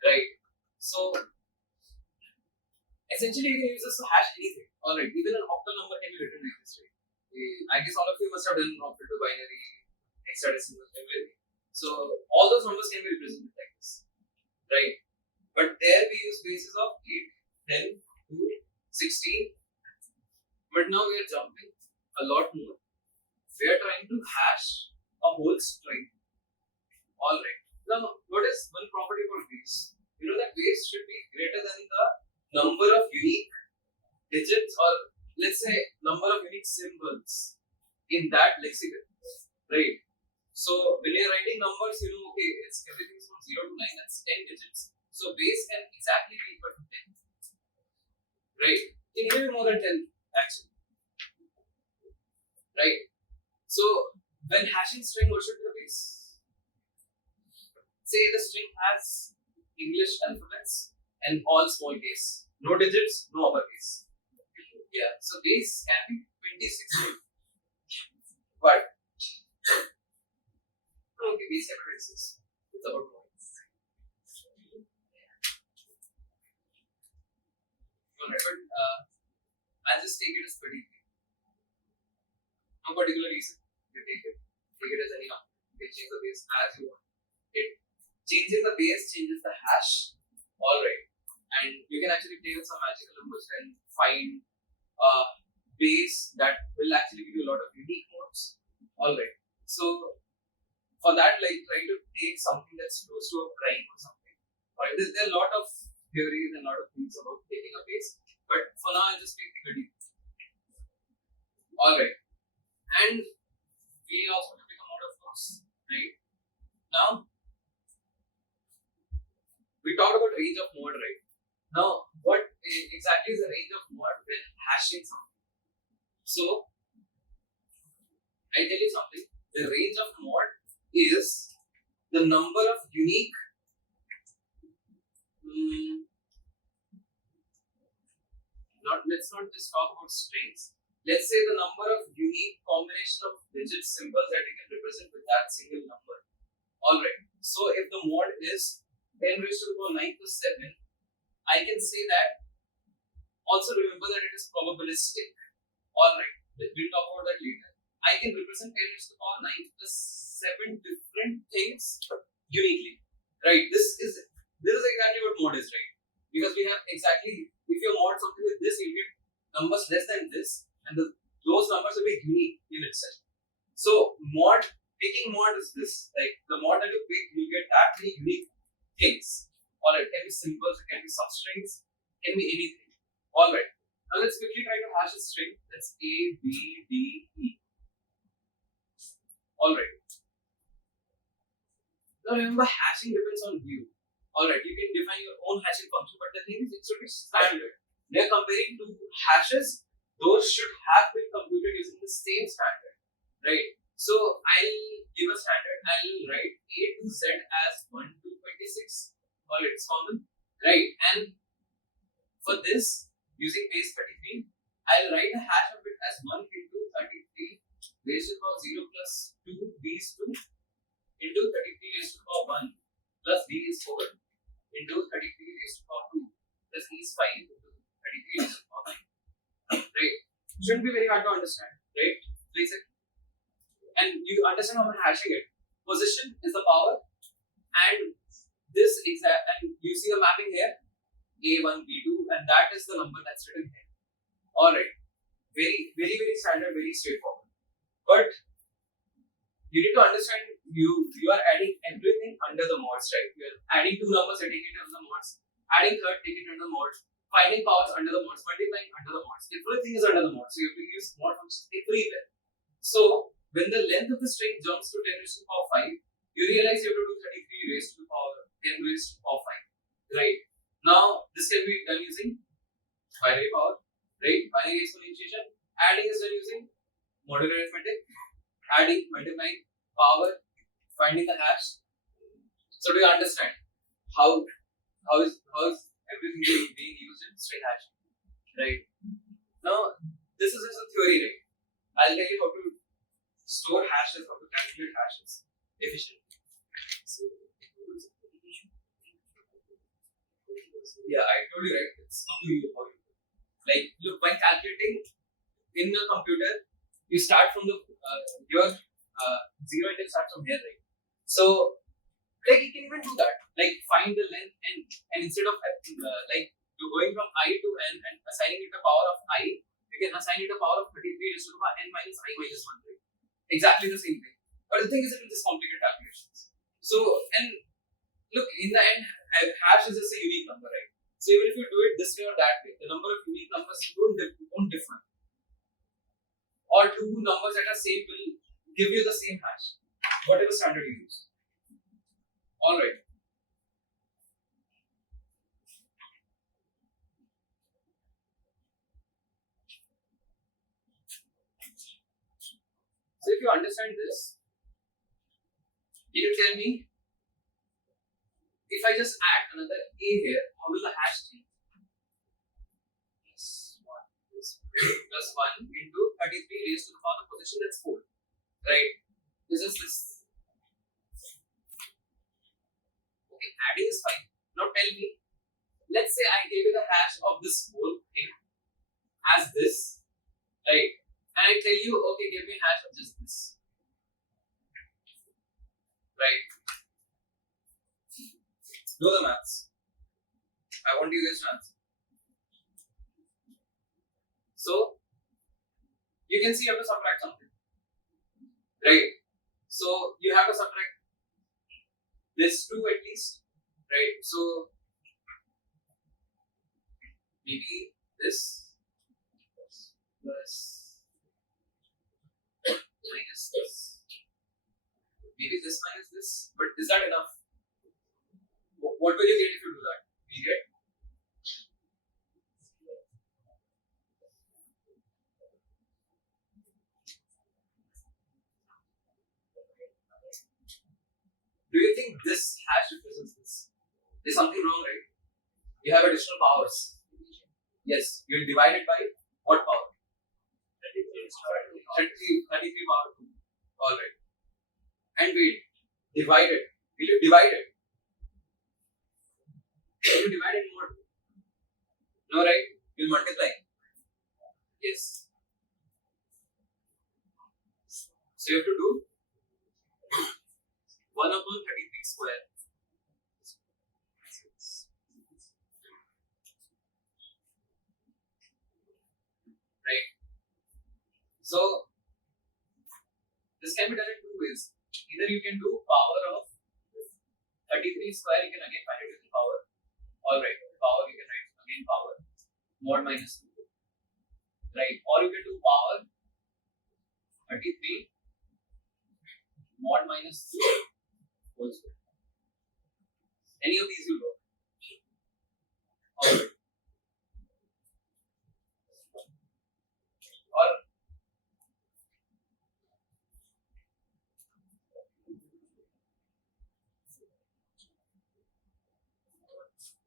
right? So essentially you can use this to hash anything. Alright, even an octal number can be written like this, right? I guess all of you must have done octal to binary, hexadecimal, everything. So all those numbers can be represented like this, right? But there we use bases of 8, 10, 2, 16. But now we are jumping a lot more. We are trying to hash a whole string. Alright. Now, what is one property for base? You know that base should be greater than the number of unique digits, or let's say number of unique symbols in that lexicon, right? So when you're writing numbers, you know, okay, it's everything's from 0 to 9, that's 10 digits. So base can exactly be equal to 10, right? It can be more than 10 actually, right? So when hashing string, what should be the base? Say the string has English alphabets and all small case, no digits, no uppercase. Yeah, so base can be 26, but okay, base can be 26. It's about points. Alright, but I'll just take it as 33. No particular reason. You take it as any number. You can change the base as you want. Changing the base changes the hash. Alright. And you can actually play with some magical numbers and find a base that will actually give you a lot of unique modes. Alright. So for that, like try to take something that's close to a prime or something. Alright. There are a lot of theories and a lot of things about taking a base. But for now I'll just take the 30. Alright. And we also have to come out of course. Right? Now we talked about range of mode, right? Now, what exactly is the range of mode when hashing something? So, I'll tell you something. The range of mode is the number of unique let's not just talk about strings. Let's say the number of unique combination of digit symbols that you can represent with that single number. Alright. So, if the mode is 10 raised to the power 9 plus 7, I can say that. Also remember that it is probabilistic. Alright, we'll talk about that later. I can represent 10 raised to the power 9 plus 7 different things uniquely. Right, this is exactly what mode is, right? Because we have exactly, if you mod something with this, you get numbers less than this, and those numbers will be unique in itself. So picking mod is this, like the mod that you pick, you get that many unique things. Alright, it can be symbols, it can be substrings, it can be anything. Alright, now let's quickly try to hash a string. That's A, B, D, E. Alright. Now remember, hashing depends on you. Alright, you can define your own hashing function, but the thing is, it should be standard. We are comparing two hashes, those should have been computed using the same standard. Right? So I'll give a standard, I'll write A to Z as 1 to 26. Alright, it's common. Right? And for this, using base 33, I'll write a hash of it as 1 into 33 raised to the power 0 plus 2 b is 2 into 33 raised to the power 1 plus b is 4 into 33 raised to the power 2 plus e is 5 into 33 raised to the power 9. Right? Shouldn't be very hard to understand. Right? Basic. And you understand how I'm hashing it. Position is the power, and this exact, and you see the mapping here, A1, B2, and that is the number that's written here. Alright. Very, very, very standard, very straightforward. But you need to understand you are adding everything under the mods, right? You are adding two numbers and taking it under the mods, adding third, taking it under the mods, finding powers under the mods, multiplying under the mods. Everything is under the mods. So you have to use mod functions everywhere. So when the length of the string jumps to 10 raised to the power 5, you realize you have to do 33 raised to the power 10 raised to the power 5. Right? Now this can be done using binary power, right? Binary exponentiation. Adding is done using modular arithmetic. Adding, multiplying, power, finding the hash. So do you understand how is everything being used in string hashing, right? Now this is just a theory, right? I'll tell you how to store hashes, how to calculate hashes efficiently. Yeah, I told you, right? It's up to you how you do. Like, look, when calculating in a computer, you start from the your zero index starts from here, right? So, like, you can even do that. Like, find the length and instead of like going from I to n and assigning it the power of I, you can assign it the power of 33 raised to the power n minus I minus 1, right? Exactly the same thing. But the thing is, it will just complicate calculations. So, and look, in the end, hash is just a unique number, right? So even if you do it this way or that way, the number of unique numbers won't differ. Or two numbers that are same will give you the same hash, whatever standard you use. Alright. So if you understand this, can you tell me, if I just add another A here, how will the hash change? Plus 1 into 33 raised to the power of position, that's 4. Right? This is this. Okay, adding is fine. Now tell me, let's say I gave you the hash of this whole thing as this, right? And I tell you, okay, give me hash of just this. Right? Do the maths. I want you guys maths. So, you can see you have to subtract something. Right? So, you have to subtract this 2 at least. Right? So, maybe this plus minus this. Maybe this minus this. But is that enough? What will you get if you do that? You get do you think this hash represents this? There's something wrong, right? You have additional powers. Yes, you'll divide it by what power? 33 power 2. Alright. And wait, divide it. Will you divide it? Will you divide it more? No, right? You'll multiply. Yes. So you have to do 1 upon 33 square. Right? So, this can be done in 2 ways. Either you can do power of 33 square, you can again find it with the power. Alright, power you can write again power. Mod minus 2. Right? Or you can do power 33 mod minus 2 whole square. Any of these will work. Alright. Or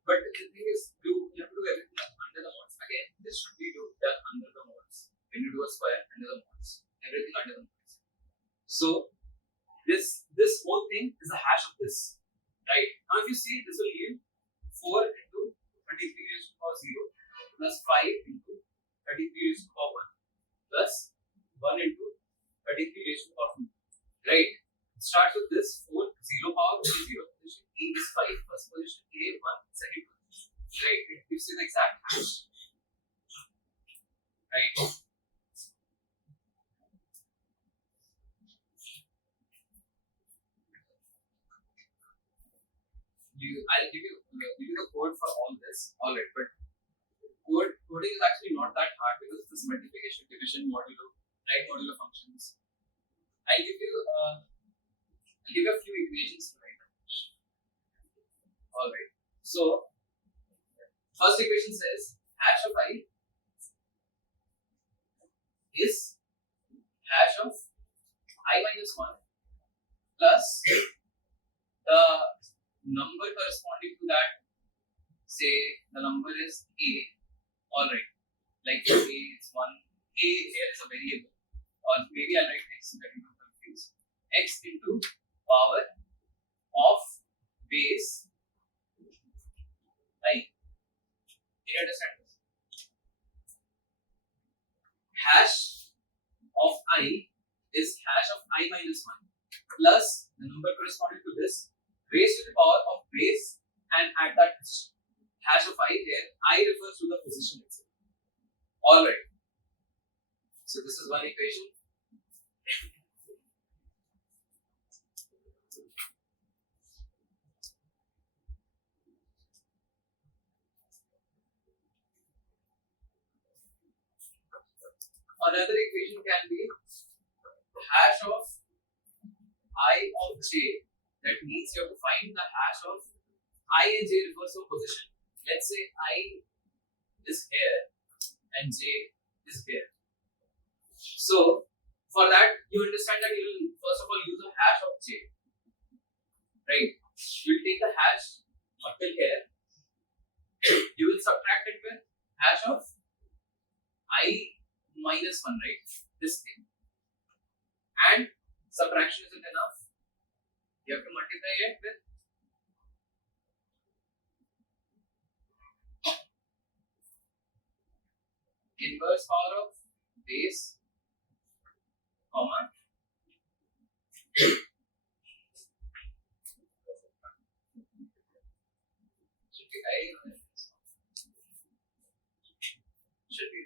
but the thing is, you have to do everything under the mods. Again, this should be done under the mods. When you do a square, under the mods. Everything under the mods. So this whole thing is a hash of this. Right? Now if you see, this will give 4 into 33 raised to the power 0 plus 5 into 33 raised to the power 1 plus 1 into 33 raised to the power 2. Right? It starts with this 4, 0 power 0. Position A is 5, first position A 1, second position. Right? It gives you the exact hash. Right? I'll give you the code for all this. Alright, but coding is actually not that hard because it's this multiplication, division, modulo, right? Modulo functions. I'll give you a few equations to write. Alright. So first equation says hash of I is hash of I minus 1 plus the number corresponding to that. Say the number is a. Alright, like a is one. A here is a variable, or maybe I'll write x so that you don't confuse. X into power of base I. Do you understand this? Hash of I is hash of I minus 1 plus the number corresponding to this raised to the power of base, and at that hash of I here, I refers to the position itself. Alright. So this is one equation. Another equation can be hash of I of j. That means you have to find the hash of I and j refers to position. Let's say I is here and j is here. So for that, you understand that you will first of all use a hash of j. Right? You will take the hash up till here. You will subtract it with hash of I minus 1, right? This thing. And subtraction isn't enough. You have to multiply it with inverse power of base, comma, should be I or should be.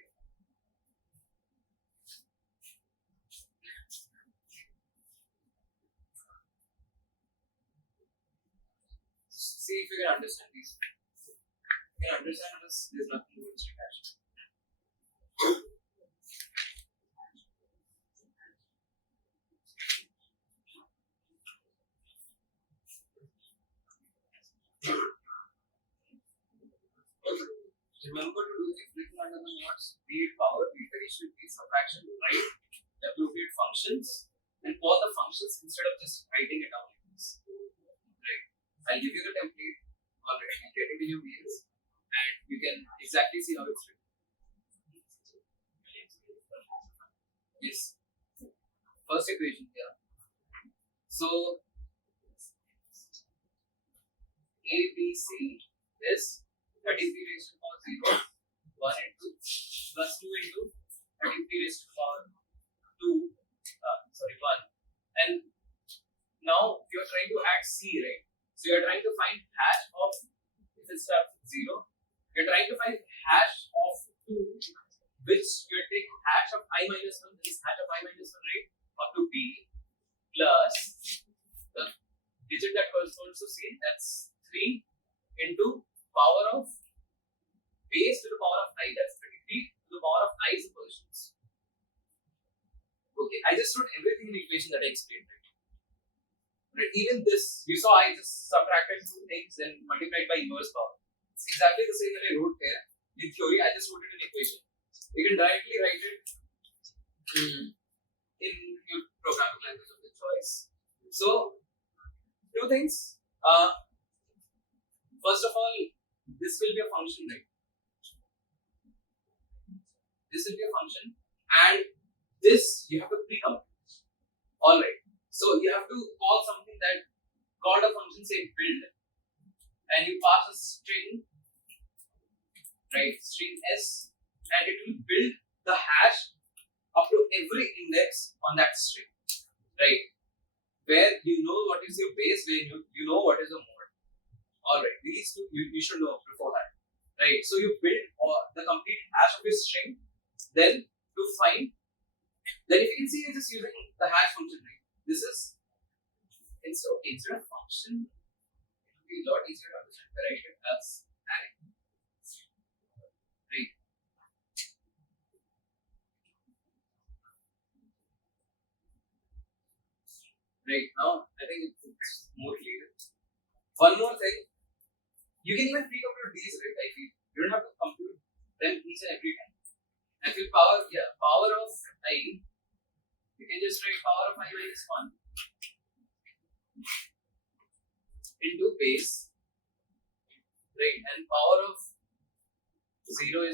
See if you can understand these. If you can understand this, there's nothing to strict action. Remember to do everything under the notes, be it power, be it addition, be it subtraction, write the appropriate functions and call the functions instead of just writing it down like this. Right. I'll give you the template already, get it in your mails, and you can exactly see how it's written. Yes. First equation here. So A, B, C is 33 raised to the power 0, 1 and 2 plus 2 into 33 raised to the power 1. And now you're trying to add C, right? So you're trying to find hash of, if it starts with 0, you're trying to find hash of 2, which you'll take hash of I minus 1, this is hash of I minus 1, right? Up to B plus the digit that corresponds to C, that's 3 into power of base to the power of I, that's 33 to the power of i's positions. Okay, I just wrote everything in the equation that I explained. Right? Even this, you saw I just subtracted two things and multiplied by inverse power. It's exactly the same that I wrote here. In theory, I just wrote it in equation. You can directly write it in your programming language of your choice. So, two things. First of all, this will be a function, right? This will be a function, and this you have to pre-count. Alright. So you have to call something that called a function, say build, and you pass a string, right? String s, and it will build the hash up to every index on that string, right? Where you know what is your base, where you know what is the mode. Alright, these two you should know before that, right? So you build the complete hash of your string, then to find, then if you can see, you're just using the hash function, right? This is instead of function, it will be a lot easier to understand. Write it as array, right? Right now, I think it's more clear. One more thing, you can even pre-compute these, right? I feel you don't have to compute them each and every time. I feel power of I, you can just write power of I minus 1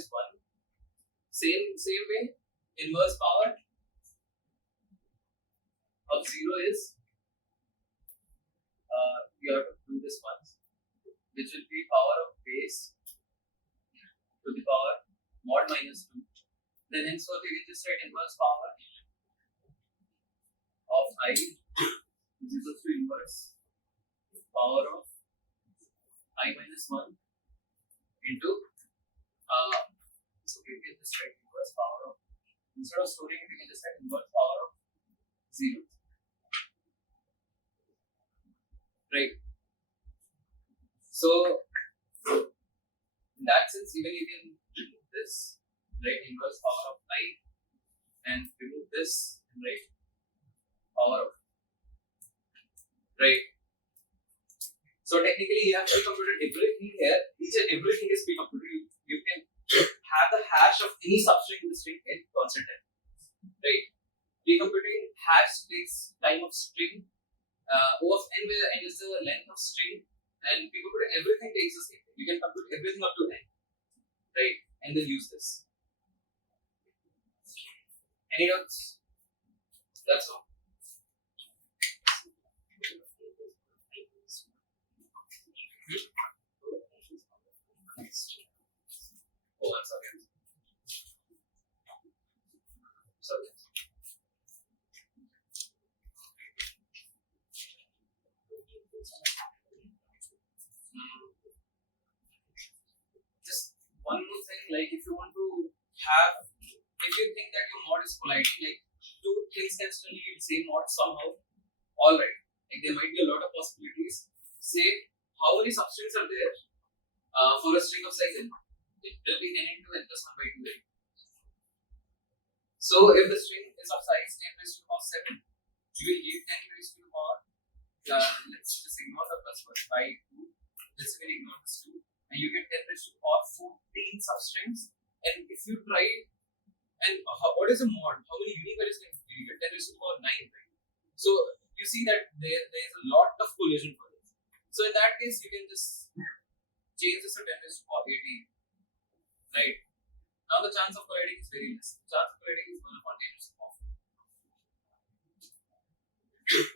is 1. Same way, inverse power of 0 is, you have to do this once, which will be power of base to the power mod minus 2. Then henceforth you can just write inverse power of I is equal to inverse power of I minus 1 into so you can just write inverse power of, instead of storing it, you can just write inverse power of 0. Right. So in that sense, even you can remove this, write inverse power of I, and remove this and write power of, right. So technically you have pre-computed everything here. Each and everything is pre-computed. You can have the hash of any substring in the string in constant time, right. Pre-computing hash takes time of string, O of n where n is the length of string, and pre-computing everything takes the same thing. You can compute everything up to n, right, and then use this. Any doubts? That's all. Oh, I'm sorry. Sorry. Just one more thing, like if you want to have, if you think that your mod is polite, like two things can still lead same mod somehow, alright, like there might be a lot of possibilities. Say how many substrings are there for a string of size n? It will be n into n plus 1 by 2. So if the string is of size 10 raised to the power 7, you will give 10 raised to the power, let's just ignore the plus 1 by 2, let's ignore this 2, and you get 10 raised to the power 14 substrings. And if you try, and what is a mod? How many unique values can you get? 10 raised to the power 9, right? So you see that there is a lot of collision for this. So in that case, you can just change this to 10 raised to the power 18. Right. Now the chance of colliding is very less. The chance of colliding is 1 upon 10 raised to the power 4.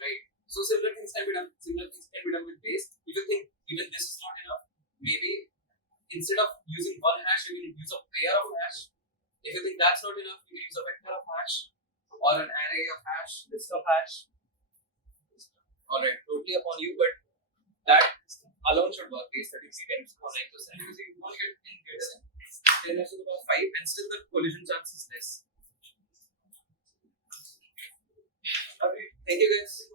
Right. So similar things can be done. Similar things can be done with base. If you think even this is not enough, maybe instead of using one hash, you can use a pair of hash. If you think that's not enough, you can use a vector of hash or an array of hash, list of hash. Alright, totally upon you, but that alone should work. Base 33 10 to the power 9%. Because you won't get n greater than 10 raised to the power 5, and still the collision chance is less. Alright, thank you guys.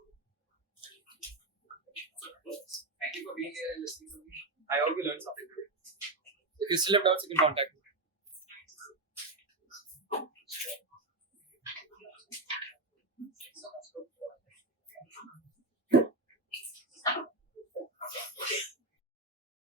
Thank you for being here and listening to me. I hope you learned something today. If you still have doubts, you can contact me.